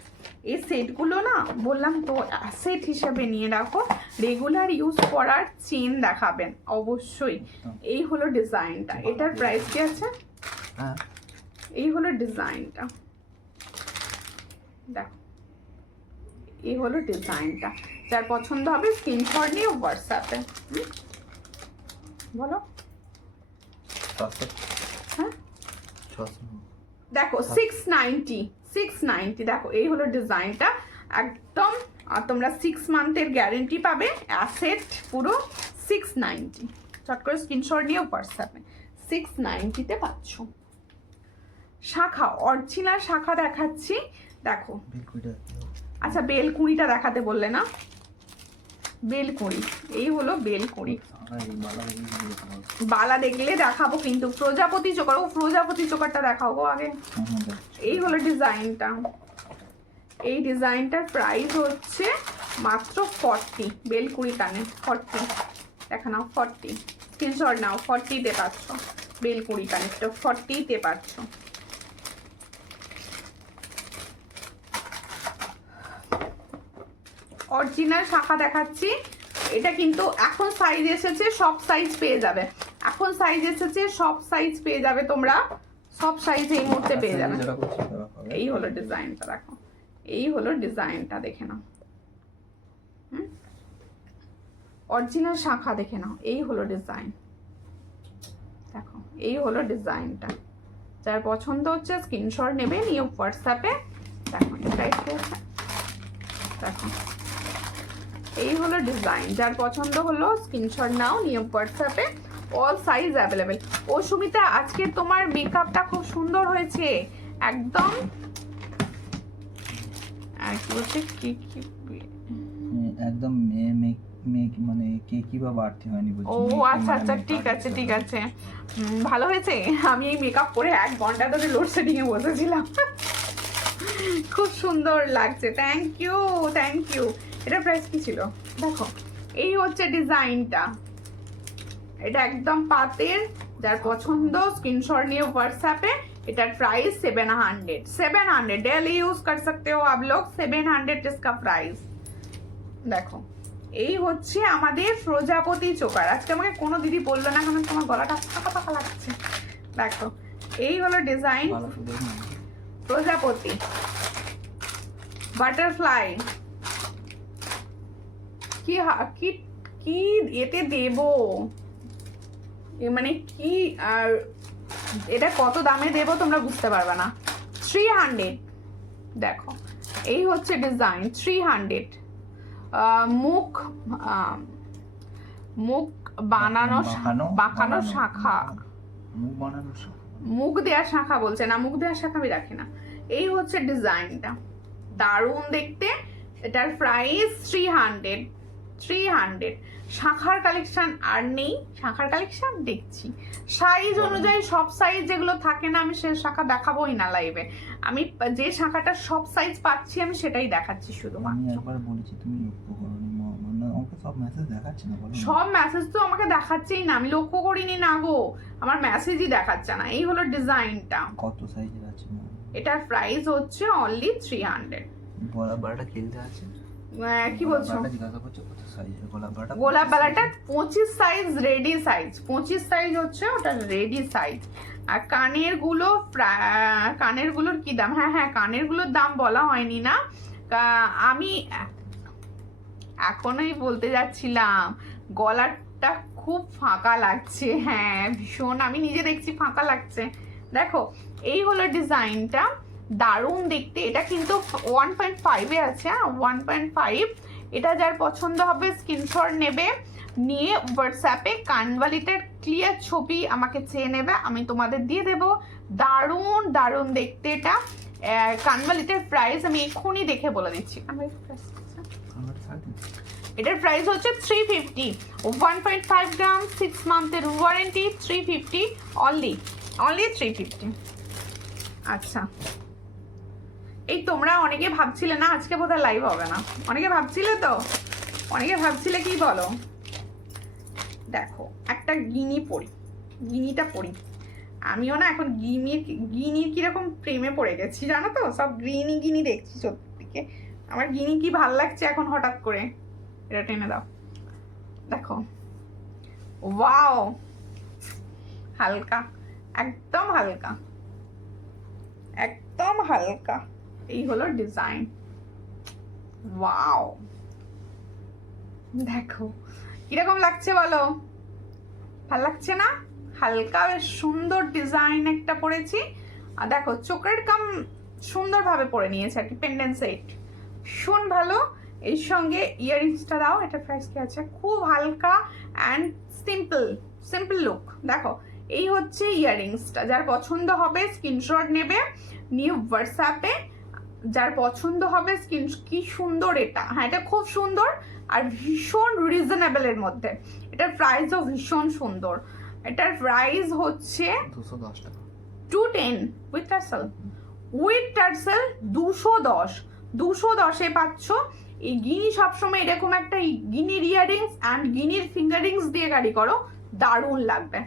এই সেটগুলো না বললাম তো অ্যাসেট হিসাবে নিয়ে রাখো, রেগুলার ইউজ করার চেন দেখাবেন অবশ্যই। এই হলো ডিজাইনটা, এটার প্রাইস কি আছে? হ্যাঁ এই হলো ডিজাইনটা, দেখো এই হলো ডিজাইনটা। যার পছন্দ হবে স্ক্রিনশট নিয়ে হোয়াটসঅ্যাপে বলো। হ্যাঁ দেখো 690, দেখো এই হলো ডিজাইনটা একদম। আর তোমরা 6 মান্থের গ্যারেন্টি পাবে, অ্যাসেট পুরো 690। চট করে স্ক্রিনশট নিয়ে হোয়াটসঅ্যাপে 690-তে পাচ্ছ। শাখা, অরিজিনাল শাখা দেখাচ্ছি, দেখো। আচ্ছা বেলকুড়িটা দেখাতে বললে না, বেলকুড়ি, এই হলো বেলকুড়ি। বালা দেখলে দেখাবো, কিন্তু প্রজাপতি চোকার, ও প্রজাপতি চোকারটা দেখাও গো আগে। এই হলো ডিজাইনটা, এই ডিজাইনটার প্রাইস হচ্ছে মাত্র 40। বেলকুড়ি কানে 40, দেখা নাও 40, স্ক্রিনশট নাও, 40-তে পাচ্ছ। বেলকুড়ি কানেরটা 40-তে পাচ্ছ। অরিজিনাল শাখা দেখাচ্ছি, এটা কিন্তু এখন সাইজ এসেছে, সব সাইজ পেয়ে যাবে। এখন সাইজ এসেছে, সব সাইজ পেয়ে যাবে, তোমরা সব সাইজ এই মুহূর্তে পেয়ে যাবে। এই হলো ডিজাইনটা, দেখো এই হলো ডিজাইনটা, দেখে নাও। অরিজিনাল শাখা দেখে নাও, এই হলো ডিজাইন, দেখো এই হলো ডিজাইনটা। যার পছন্দ হচ্ছে স্ক্রিনশট নেবে, নিয়ে হোয়াটসঅ্যাপে দেখো। এটা একটু দেখো এই হলো ডিজাইন, যার পছন্দ হলো স্ক্রিনশট নাও, নিয়ে হোয়াটসঅ্যাপে, অল সাইজ অ্যাভেলেবেল। ও সুমিতা আজকে তোমার মেকআপটা খুব সুন্দর হয়েছে একদম। আর কি বলছে একদম মানে কেকি বা বাড়তি হয়নি বলছি। ও আচ্ছা আচ্ছা, ঠিক আছে ঠিক আছে, ভালো হয়েছে। আমি এই মেকআপ করে 1 ঘন্টা ধরে লোডশেডিং এ বসেছিলাম। খুব সুন্দর লাগছে, থ্যাংক ইউ থ্যাংক ইউ। এটা প্রাইস কি ছিল দেখো, এই হচ্ছে ডিজাইনটা, এটা একদম পাতের, যার পছন্দ স্ক্রিনশট নিয়ে হোয়াটসঅ্যাপে। এটার প্রাइस 700 डेली यूज कर सकते हो आप लोग, 700 इसका प्राइस। দেখো এই হচ্ছে আমাদের প্রজাপতি চোকার। আজকে আমাকে কোনো দিদি বললো না কারণ তোমার গলাটা ফাঁকা ফাঁকা লাগছে। দেখো এই হলো ডিজাইন প্রজাপতি বাটারফ্লাই। কি কি কি এতে দেবো, মানে কি আর এটা কত দামে দেবো তোমরা বুঝতে পারবে না। 300 দেখো এই হচ্ছে ডিজাইন 300। মুখ মুখ বানানো বাঁকানো শাখা, মুখ দেয়া শাখা বলছে না, মুখ দেয়া শাখা আমি রাখি না। এই হচ্ছে ডিজাইনটা, দারুণ দেখতে। এটার প্রাইস 300। শাখার কালেকশন আর নেই, শাখার কালেকশন দেখছি সাইজ অনুযায়ী। সব সাইজ যেগুলো থাকে না আমি সে শাখা দেখাবোই না লাইভে। আমি যে শাখাটা সব সাইজ পাচ্ছি আমি সেটাই দেখাচ্ছি শুধু। আমি একবার বলেছি তুমি লক্ষ্য করোনি, মানে আমাকে সব মেসেজ দেখাচ্ছে না বলো। সব মেসেজ তো আমাকে দেখাচ্ছেই না, আমি লক্ষ্য করিনি না গো, আমার মেসেজই দেখাচ্ছে না। এই হলো ডিজাইনটা, কত সাইজের আছে? এটার প্রাইস হচ্ছে অনলি 300। গোলাপটা খেলতে আছে, কি বলছো? জিজ্ঞাসা করছো কত সাইজের গোলাপটা? গোলাপটা 25 সাইজ, রেডি সাইজ 25 সাইজ হচ্ছে ওটা রেডি সাইজ। আর কানের গুলোর কি দাম? হ্যাঁ কানের গুলোর দাম বলা হয়নি না, আমি এখনই বলতে যাচ্ছিলাম। গলাটা খুব ফাঁকা লাগছে, হ্যাঁ ভীষণ, আমি নিজে দেখছি ফাঁকা লাগছে। দেখো এই হলো ডিজাইনটা, দারুণ দেখতে। এটা কিন্তু 1.5 আছে, 1.5। এটা যার পছন্দ হবে স্ক্রিনশট নেবে, নিয়ে হোয়াটসঅ্যাপে কানবালিটার ক্লিয়ার ছবি আমাকে চেয়ে নেবে, আমি তোমাদের দিয়ে দেবো। দারুণ দারুণ দেখতে এটা। কানবালিটার প্রাইস আমি এক্ষুনি দেখে বলে দিচ্ছি। এটার প্রাইস হচ্ছে 350, 1.5 গ্রাম, 6 মান্থের ওয়ারেন্টি, 350 অনলি 350। আচ্ছা এই তোমরা অনেকে ভাবছিলে না আজকে বোধহয় লাইভ হবে না, অনেকে ভাবছিলে তো, অনেকে ভাবছিলে কি বলো। দেখো একটা গিনি পড়ি, গিনিটা পড়ি। আমিও না এখন গিনির কিরকম প্রেমে পড়ে গেছি জানো তো, সব গিনি দেখছি চতুর্দিকে। আমার গিনি কি ভাল লাগছে এখন হঠাৎ করে। এটা টেনে দাও, দেখো ওয়াও, হালকা, একদম হালকা, একদম হালকা। এই হলো ডিজাইন, ওয়াও দেখো কিরকম লাগছে বলো, ভাল লাগছে না? হালকা বেশ সুন্দর ডিজাইন একটা পরেছি। আর দেখো চোখের কাম সুন্দরভাবে পরে নিয়েছে আর কি, পেন্ডেন্ট সেট ভীষণ ভালো। এর সঙ্গে ইয়াররিংসটা দাও, এটা প্রাইস কি আছে? খুব হালকা অ্যান্ড সিম্পল লুক। দেখো এই হচ্ছে ইয়াররিংসটা, যার পছন্দ হবে স্ক্রিনশট নেবে, নিউ হোয়াটসঅ্যাপে যার পছন্দ হবে কি সুন্দর এটা। হ্যাঁ এটা খুব সুন্দর আর ভীষণ রিজনেবলের মধ্যে। এটার প্রাইসও ভীষণ সুন্দর। এটার প্রাইস হচ্ছে 210 টাকা, 210 উইথ টার্সেল। 210 পাচ্ছ। এই গিনি সবসময় এরকম একটা গিনির ইয়াররিংস অ্যান্ড গিনির ফিঙ্গারিংস দিয়ে গাড়ি করো, দারুণ লাগবে।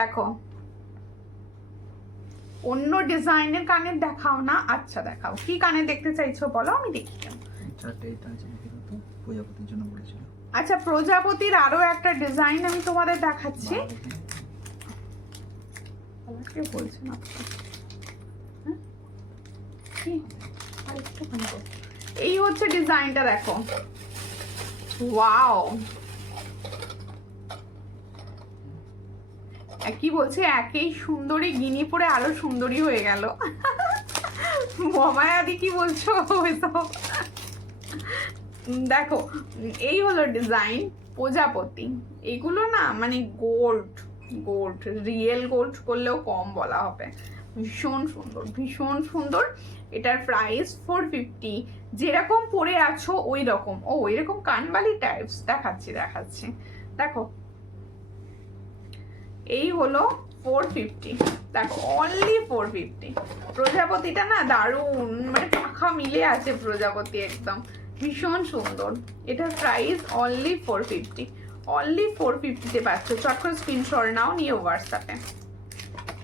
দেখো অন্য ডিজাইনের কানের দেখাও না। আচ্ছা দেখাও, কি কানে দেখতে চাইছো বলো, আমি দেখি। প্রজাপতির জন্য বলেছিল। আচ্ছা প্রজাপতির আরো একটা ডিজাইন আমি তোমাদের দেখাচ্ছি। বলছে না এই হচ্ছে ডিজাইনটা, দেখো ওয়াও। কি বলছে, একেই সুন্দরী গিনি পরে আরো সুন্দরী হয়ে গেল। মমায়াদি কি বলছো এসব? দেখো এই হলো ডিজাইন প্রজাপতি। এগুলো না মানে গোল্ড রিয়েল গোল্ড করলেও কম বলা হবে। ভীষণ সুন্দর। এটার প্রাইস 450। যেরকম পরে আছো ওই রকম। ও এরকম কানবালি টাইপস দেখাচ্ছি। দেখো এই হলো 450 দেখো, অনলি 450। প্রজাপতিটা না দারুণ, মানে পাখা মিলে আছে প্রজাপতি, একদম ভীষণ সুন্দর। এটার প্রাইস অনলি 450, অনলি 450-তে পাচ্ছ। চট করে স্ক্রিনশট নাও, নিয়ে হোয়াটসঅ্যাপে।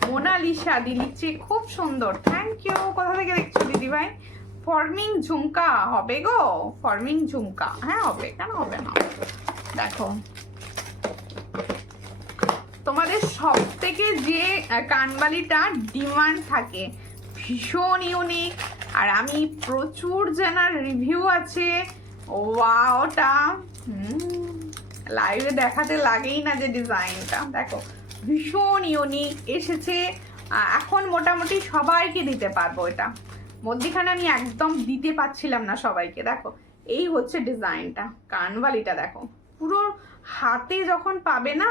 মোনালিসা দি লিখছে খুব সুন্দর, থ্যাংক ইউ। কোথা থেকে দেখছো দিদি ভাই? ফর্মিং ঝুমকা হবে গো, ফর্মিং ঝুমকা, হ্যাঁ হবে, কেন হবে না। দেখো তোমাদের সব থেকে যে কানবালিটা ডিমান্ড থাকে, ভীষণ ইউনিক, আর আমি প্রচুর জানার রিভিউ আছে। ওয়াওটা লাইভে দেখাতে লাগেই না যে ডিজাইনটা দেখো, ভীষণ ইউনিক এসেছে। এখন মোটামুটি সবাইকে দিতে পারবো এটা, মধ্যিখানে আমি একদম দিতে পারছিলাম না সবাইকে। দেখো এই হচ্ছে ডিজাইনটা, কানবালিটা দেখো, পুরো হাতে যখন পাবে না,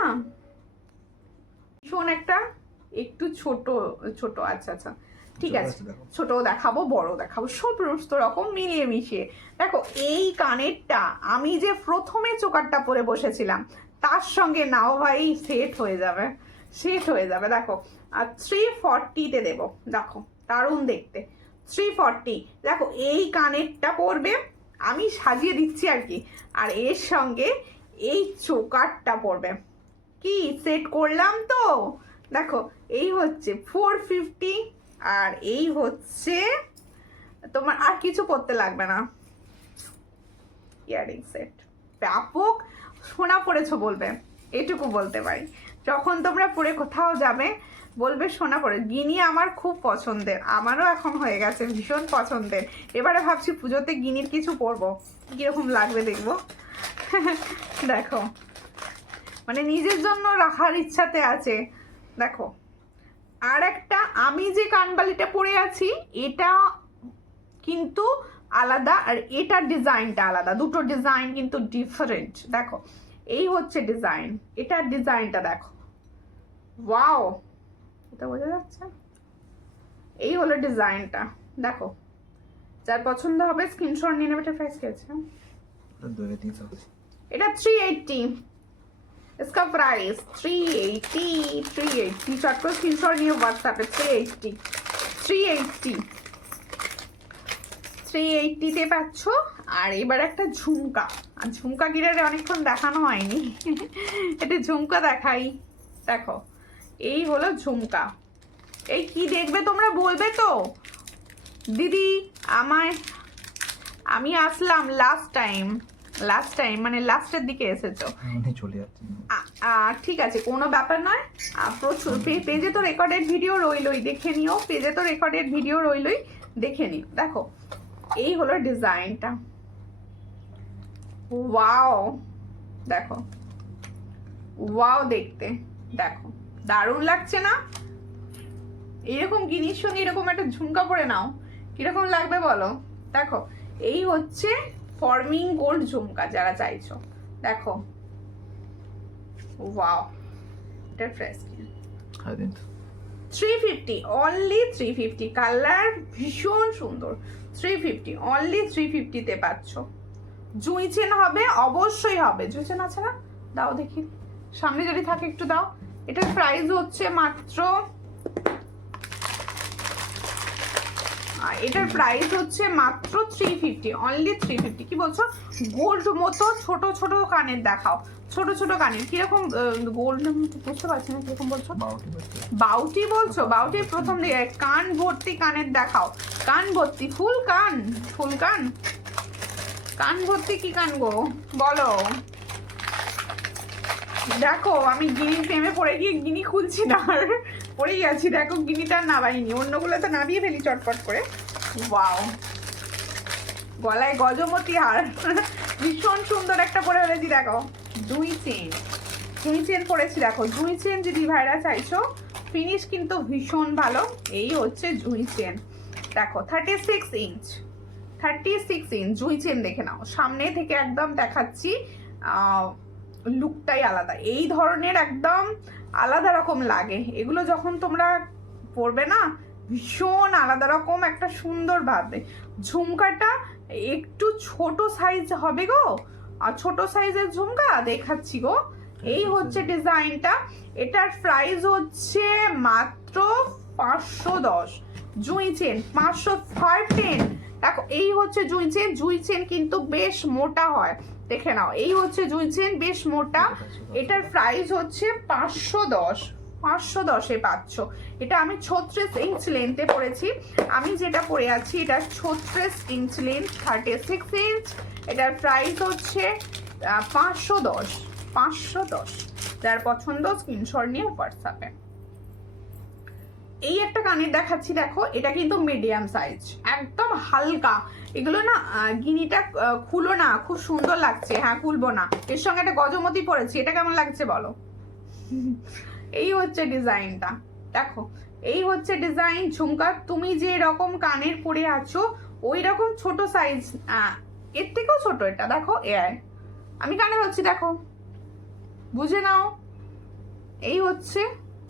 ভীষণ একটা একটু ছোট ছোট, আচ্ছা আচ্ছা ঠিক আছে, ছোট দেখাবো বড় দেখাবো, সমস্ত রকম মিলিয়ে মিশিয়ে। দেখো এই কানেরটা আমি যে প্রথমে চোকারটা পরে বসেছিলাম তার সঙ্গে নাও ভাই সেট হয়ে যাবে, সেট হয়ে যাবে। দেখো আর 340-তে দেবো, দেখো দারুণ দেখতে, 340। দেখো এই কানেরটা পরবে, আমি সাজিয়ে দিচ্ছি আর কি, আর এর সঙ্গে এই চোকারটা পরবে, কি সেট করলাম তো। দেখো এই হচ্ছে 450, আর এই হচ্ছে তোমার আর কিছু করতে লাগবে না, ইয়ারিং সেট। ব্যাপক সোনা পরেছো বলবে, এটুকু বলতে পারি। যখন তোমরা পরে কোথাও যাবে বলবে সোনা পরে। গিনি আমার খুব পছন্দের, আমারও এখন হয়ে গেছে ভীষণ পছন্দের। এবারে ভাবছি পুজোতে গিনির কিছু পরবো, কিরকম লাগবে দেখবো। দেখো মানে নিজের জন্য রাখার ইচ্ছাতে আছে। দেখো আর একটা আমি যে কানবালিটা পরে আছি এটা কিন্তু আলাদা, আর এটার ডিজাইনটা আলাদা, দুটো ডিজাইন কিন্তু ডিফারেন্ট। দেখো এই হচ্ছে ডিজাইন, এটার ডিজাইনটা দেখো, ওয়াও, এটা বোঝা যাচ্ছে। এই হলো ডিজাইনটা, দেখো যার পছন্দ হবে স্ক্রিনশট নিয়ে নেবে। এটা প্রাইস কি আছে? এটা 380, इसका प्राइस 380 चट को स्क्रीनशॉट নিয়ে WhatsApp এ 380 তে পাচ্ছ। আর এবার একটা ঝুমকা, আর ঝুমকা গিরারে অনেকক্ষণ দেখানো হয়নি, এটা ঝুমকা দেখাই। দেখো এই হলো ঝুমকা। এই কি দেখবে তোমরা বলবে তো দিদি, আমি আসলাম লাস্ট টাইম মানে লাস্টের দিকে এসেছো, চলে যাচ্ছে। ঠিক আছে কোনো ব্যাপার নয়, প্রচুর পেজে তো রেকর্ডেড ভিডিও রইলই, দেখে নিও, পেজে তো রেকর্ডেড ভিডিও রইলই, দেখে নিও। দেখো এই হলো ডিজাইনটা, ওয়াও দেখো, ওয়াও দেখতে, দেখো দারুণ লাগছে না? এরকম গিনির সঙ্গে এরকম একটা ঝুমকা পরে নাও, কিরকম লাগবে বলো। দেখো এই হচ্ছে ফর্মিং গোল্ড ঝুমকা যারা চাইছো। দেখো ওয়াও, এটা প্রাইস কি? 350, অনলি 350। কালার ভীষণ সুন্দর, 350, অনলি 350-তে পাচ্ছ। জুঁই চেন হবে, অবশ্যই হবে। জুঁই চেন আছে না? দাও দেখি, সামনে যদি থাকে একটু দাও। এটার প্রাইস হচ্ছে মাত্র, এটার প্রাইস হচ্ছে মাত্র 350, অনলি 350। কি বলছো? গোল্ড মতো ছোট ছোট কানের দেখাও, ছোট ছোট কানের কিরকম গোল্ড বুঝতে পারছি না, কিরকম বলছো? বাউটি বলছো? বাউটি প্রথম দিকে কান ভর্তি কানের দেখাও, কান ভর্তি, ফুল কান, ফুল কান, কান ভর্তি কি কান গো বলো। দেখো আমি গিনি প্রেমে পড়ে গিয়ে গিনি খুলছি না, আর পড়েই আছি। দেখো গিনিটা নাবাইনি, অন্যগুলো তো নাবিয়ে ফেলি চটপট করে। ওয়াও, গলায় গজমতি হার, ভীষণ সুন্দর একটা পরে ফেলেছি। দেখো দুই চেন পরেছি, দেখো দুই চেন যদি ভাইরা চাইছো, ফিনিশ কিন্তু ভীষণ ভালো। এই হচ্ছে জুঁই চেন, দেখো 36 ইঞ্চ, 36 ইঞ্চ জুঁই চেন, দেখে নাও। সামনে থেকে একদম দেখাচ্ছি, লুকটাই আলাদা, এই ধরনের একদম আলাদা রকম লাগে এগুলো যখন তোমরা পরবে না, ভীষণ আলাদা রকম একটা সুন্দর ভাবে। ঝুমকাটা একটু ছোট সাইজ হবে গো, আর ছোট সাইজের ঝুমকা দেখাচ্ছি গো, এই হচ্ছে ডিজাইনটা, এটার প্রাইস হচ্ছে মাত্র 510। জুঁই চেন 510। দেখো এই হচ্ছে জুঁই চেন, জুঁই চেন কিন্তু বেশ মোটা হয়, দেখে নাও। এই হচ্ছে জুঁই চেন, বেশ মোটা। এটার প্রাইস হচ্ছে 510। 510-এ পাচ্ছ। এটা আমি 36 ইঞ্চ লেন্থে পরেছি। আমি যেটা পরে আছি এটা 36 ইঞ্চ লেন্থ, 36 ইঞ্চ। এটার প্রাইস হচ্ছে 510। 510। যার পছন্দ স্ক্রিনশট নিয়ে হোয়াটসঅ্যাপে। এই একটা কানের দেখাচ্ছি, দেখো এটা কিন্তু মিডিয়াম সাইজ, একদম হালকা। এগুলো না গিনিটা খুলো না, খুব সুন্দর লাগছে। হ্যাঁ খুলবো না। এর সঙ্গে একটা গজমতি পরেছি, এটা কেমন লাগছে বলো? এই হচ্ছে ডিজাইনটা, দেখো এই হচ্ছে ডিজাইন। ঝুমকা তুমি যে রকম কানের পরে আছো ওই রকম ছোট সাইজ, এর থেকেও ছোট এটা, দেখো আমি কানে ধরছি, দেখো বুঝে নাও। এই হচ্ছে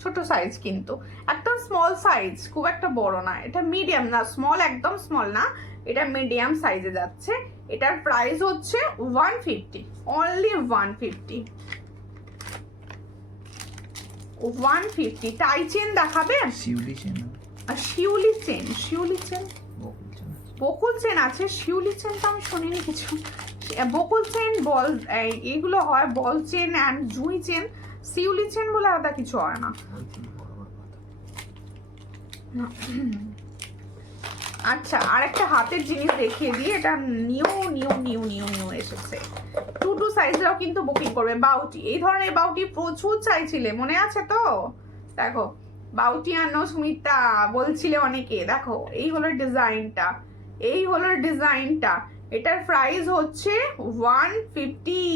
ছোট সাইজ, কিন্তু একদম স্মল সাইজ, খুব একটা বড় না। এটা মিডিয়াম না, স্মল একদম স্মল না, এটা মিডিয়াম সাইজে যাচ্ছে। এটার প্রাইস হচ্ছে 150, অনলি 150। 150। টাই চেন দেখাবে? শিউলি চেন, আর শিউলি চেন, শিউলি চেন, বকুল চেন আছে। শিউলি চেন তো আমি শুনিনি কিছু। বকুল চেন, বল, এইগুলো হয় বল চেন অ্যান্ড জুঁই চেন। শিউলি চেন বলে আলাদা কিছু হয় না। আচ্ছা, আর একটা হাতের জিনিস দেখিয়ে দিই। এটা new new new new new এসেছে। 2 সাইজেরও কিন্তু বুকিং করবে। বাউটি, এই ধরনের বাউটি প্রচুর চাইছিলে, মনে আছে তো? দেখো বাউটি আনো সুমিতা বলছিলে অনেকে। দেখো এই হলো ডিজাইনটা, এই হলো ডিজাইনটা। এটার প্রাইস হচ্ছে 150।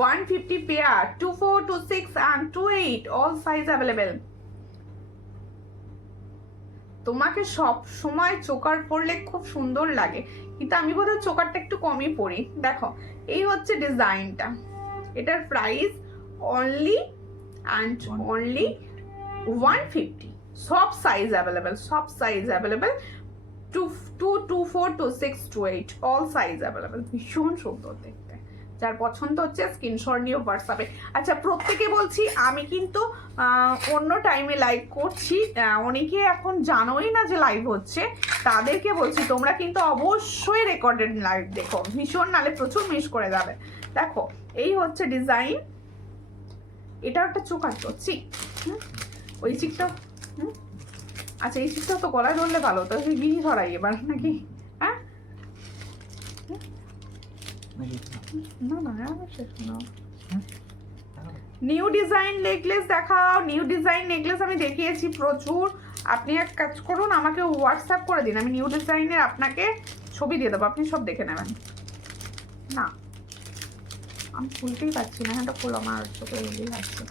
150 pair, 24, 26 and 28, all size available। তোমাকে সব সময় চোকার পরলে খুব সুন্দর লাগে, কিন্তু আমি বোধহয় চোকারটা একটু কমই পরি। দেখো এই হচ্ছে ডিজাইনটা। এটার প্রাইস অনলি অ্যান্ড অনলি 150। সব সাইজ অ্যাভেলেবেল, সব size available. 2, 24, 26, 28, all size available. ভীষণ সুন্দর দেখতে। যার পছন্দ হচ্ছে স্ক্রিনশট নিয়ে হোয়াটসঅ্যাপে। আচ্ছা, প্রত্যেকে বলছি আমি কিন্তু অন্য টাইমে লাইভ করছি, অনেকে এখন জানোই না যে লাইভ হচ্ছে। তাদেরকে বলছি তোমরা কিন্তু অবশ্যই রেকর্ডেড লাইভ দেখো, ভীষণ, নালে প্রচুর মিস করে যাবে। দেখো এই হচ্ছে ডিজাইন। এটাও একটা চোখ আছে, চিক, ওই চিকটা। আচ্ছা, এই চিকটাও তো গলায় ধরলে ভালো, তো গিনি ধরাই এবার নাকি? হ্যাঁ নিউ ডিজাইন নেকলেস দেখাও। নিউ ডিজাইন নেকলেস আমি দেখিয়েছি প্রচুর। আপনি এক কাজ করুন, আমাকে হোয়াটসঅ্যাপ করে দিন, আমি নিউ ডিজাইনের আপনাকে ছবি দিয়ে দেবো, আপনি সব দেখে নেবেন। না আমি খুলতেই পারছি না, এটা খুলো, আমার চোখে লাগছে।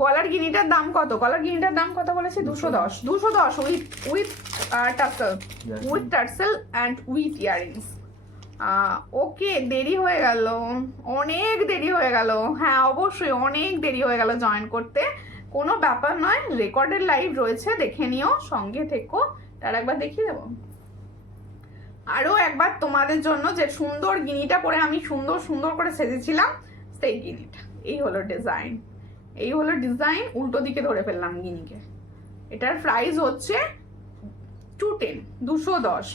গলার গিনিটার দাম কত? গলার গিনিটার দাম কত বলেছি? 210। 210 with tassel, with tassel and with earrings. Okay, দেরি হয়ে গেল, অনেক দেরি হয়ে গেল। হ্যাঁ অবশ্যই অনেক দেরি হয়ে গেল জয়েন করতে, কোনো ব্যাপার নয়। রেকর্ডেড লাইভ রয়েছে, দেখে নিও, সঙ্গে থেকো। তার একবার দেখিয়ে দেবো আরও একবার তোমাদের জন্য, যে সুন্দর গিনিটা পরে আমি সুন্দর সুন্দর করে সেজেছিলাম, সেই গিনিটা। এই হলো ডিজাইন, এই হলো ডিজাইন। উল্টো দিকে ধরে ফেললাম গিনিকে। এটার প্রাইস হচ্ছে 210, 210,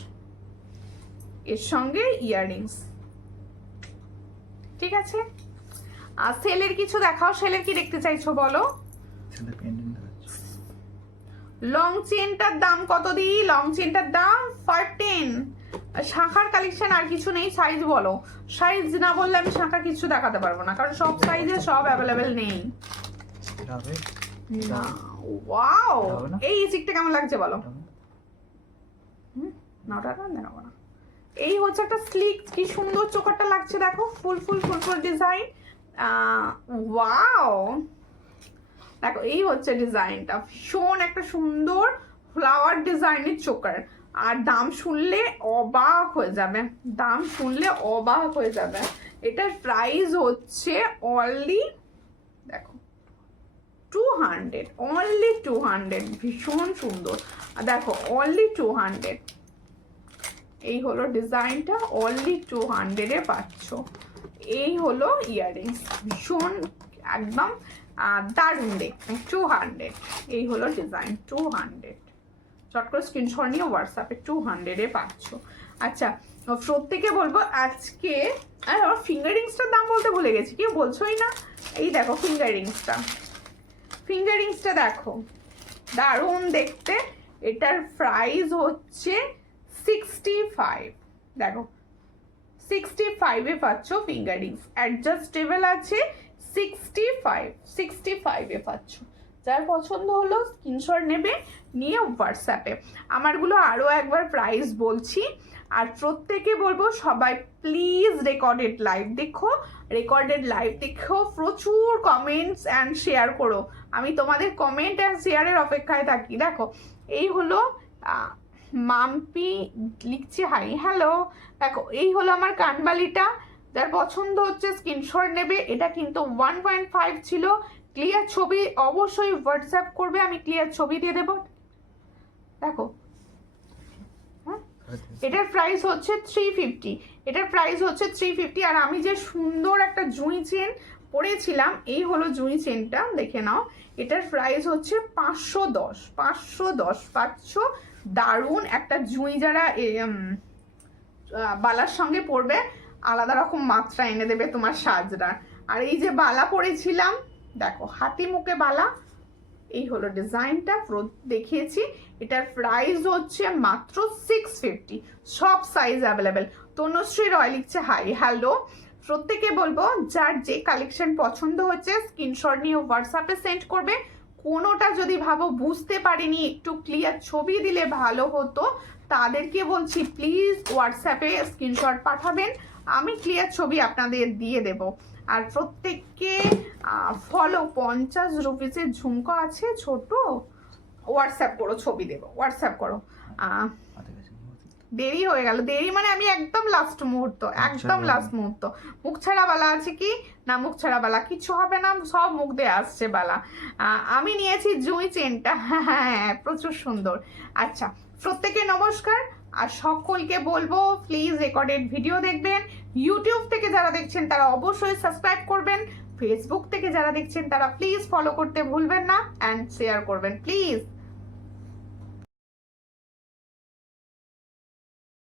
এর সঙ্গে ইয়াররিংস। ঠিক আছে, আর সেলের কিছু দেখাও। সেলের কি দেখতে চাইছো বলো? লং চেনটার দাম কত দিই? লং চেনটার দাম 510। শাখার কালেকশন আর কিছু নেই, সাইজ বলো। সাইজ না বললে আমি শাখা কিছু দেখাতে পারবো না, কারণ সব সাইজে সব অ্যাভেলেবেল নেই। না, ওয়াও, এই চিকটা কেমন লাগছে বলো? না ওটা দেখাবো না। এই হচ্ছে একটা স্লিক, কি সুন্দর চোকারটা লাগছে, দেখো ফুল ফুল ফুল ফুল ডিজাইন। ওয়াও, দেখো এই হচ্ছে ডিজাইনটা, ভীষণ একটা সুন্দর ফ্লাওয়ার ডিজাইনের চোকার। আর দাম শুনলে অবাক হয়ে যাবে, দাম শুনলে অবাক হয়ে যাবে। এটার প্রাইস হচ্ছে অনলি, দেখো 200, অনলি 200। ভীষণ সুন্দর, দেখো অনলি 200। এই হলো ডিজাইনটা, অনলি 200-এ পাচ্ছ। এই হলো ইয়াররিংস, ভীষণ একদম দারুণ দেখতে। 200, এই হলো ডিজাইন 200। চট করে স্ক্রিনশট নিয়ে হোয়াটসঅ্যাপে 200-এ পাচ্ছ। আচ্ছা, প্রত্যেকে বলবো আজকে, আর আমার ফিঙ্গার রিংসটার দাম বলতে ভুলে গেছি, কেউ বলছোই না। এই দেখো ফিঙ্গার রিংসটা দেখো, দারুণ দেখতে। এটার প্রাইস হচ্ছে 65। দেখো 65-এ পাচ্ছ ফিঙ্গার রিংস, অ্যাডজাস্টেবল আছে। 65-এ পাচ্ছ। যার পছন্দ হলো স্ক্রিনশট নেবে, নিয়ে হোয়াটসঅ্যাপে। আমারগুলো আরও একবার প্রাইস বলছি। আর প্রত্যেকে বলবো সবাই প্লিজ রেকর্ডেড লাইভ দেখো, প্রচুর কমেন্টস অ্যান্ড শেয়ার করো। আমি তোমাদের কমেন্ট অ্যান্ড শেয়ারের অপেক্ষায় থাকি। দেখো এই হলো মাম্পি লিখছে হাই, হ্যালো। দেখো এই হলো আমার কানবালিটা, যার পছন্দ হচ্ছে স্ক্রিনশট নেবে। এটা কিন্তু 1.5 ছিল। ক্লিয়ার ছবি অবশ্যই হোয়াটসঅ্যাপ করবে, আমি ক্লিয়ার ছবি দিয়ে দেবো। দেখো এটার প্রাইস হচ্ছে 350। আর আমি যে সুন্দর একটা জুঁই চেন পরেছিলাম, এই হলো জুঁই চেনটা, দেখে নাও। এটার প্রাইস হচ্ছে 510 পাচ্ছ। দারুণ একটা জুঁই, যারা বালার সঙ্গে পরবে আলাদা রকম মাত্রা এনে দেবে তোমার সাজরা। আর এই যে বালা পরেছিলাম, দেখো হাতি মুখে বালা, এই হলো ডিজাইনটা দেখিয়েছি। এটার প্রাইস হচ্ছে মাত্র 650। সব সাইজ অ্যাভেলেবেল। তনুশ্রী রয় লিখছে হাই, হ্যালো। প্রত্যেকে বলবো যার যে কালেকশন পছন্দ হচ্ছে স্ক্রিনশট নিয়ে হোয়াটসঅ্যাপে সেন্ড করবে। কোনোটা যদি ভাবো বুঝতে পারিনি, একটু ক্লিয়ার ছবি দিলে ভালো হতো, তাদেরকে বলছি প্লিজ হোয়াটসঅ্যাপে স্ক্রিনশট পাঠাবেন, আমি ক্লিয়ার ছবি আপনাদের দিয়ে দেব। আর প্রত্যেককে ফলো, 50 রুপিসের ঝুমকো আছে ছোট, হোয়াটসঅ্যাপ করো, ছবি দেবো, হোয়াটসঅ্যাপ করো। দেরি হয়ে গেল, দেরি মানে আমি একদম লাস্ট মুহূর্ত, মুখ ছাড়া বালা আছে কি না, মুখ ছাড়া বালা কিছু হবে না, সব মুখ দিয়ে আসছে বালা। আমি নিয়েছি জুঁই চেনটা, হ্যাঁ প্রচুর সুন্দর। আচ্ছা, প্রত্যেকে নমস্কার। আর সকলকে বলবো প্লিজ রেকর্ডেড ভিডিও দেখবেন। ইউটিউব থেকে যারা দেখছেন তারা অবশ্যই সাবস্ক্রাইব করবেন। ফেসবুক থেকে যারা দেখছেন তারা প্লিজ ফলো করতে ভুলবেন না, অ্যান্ড শেয়ার করবেন প্লিজ।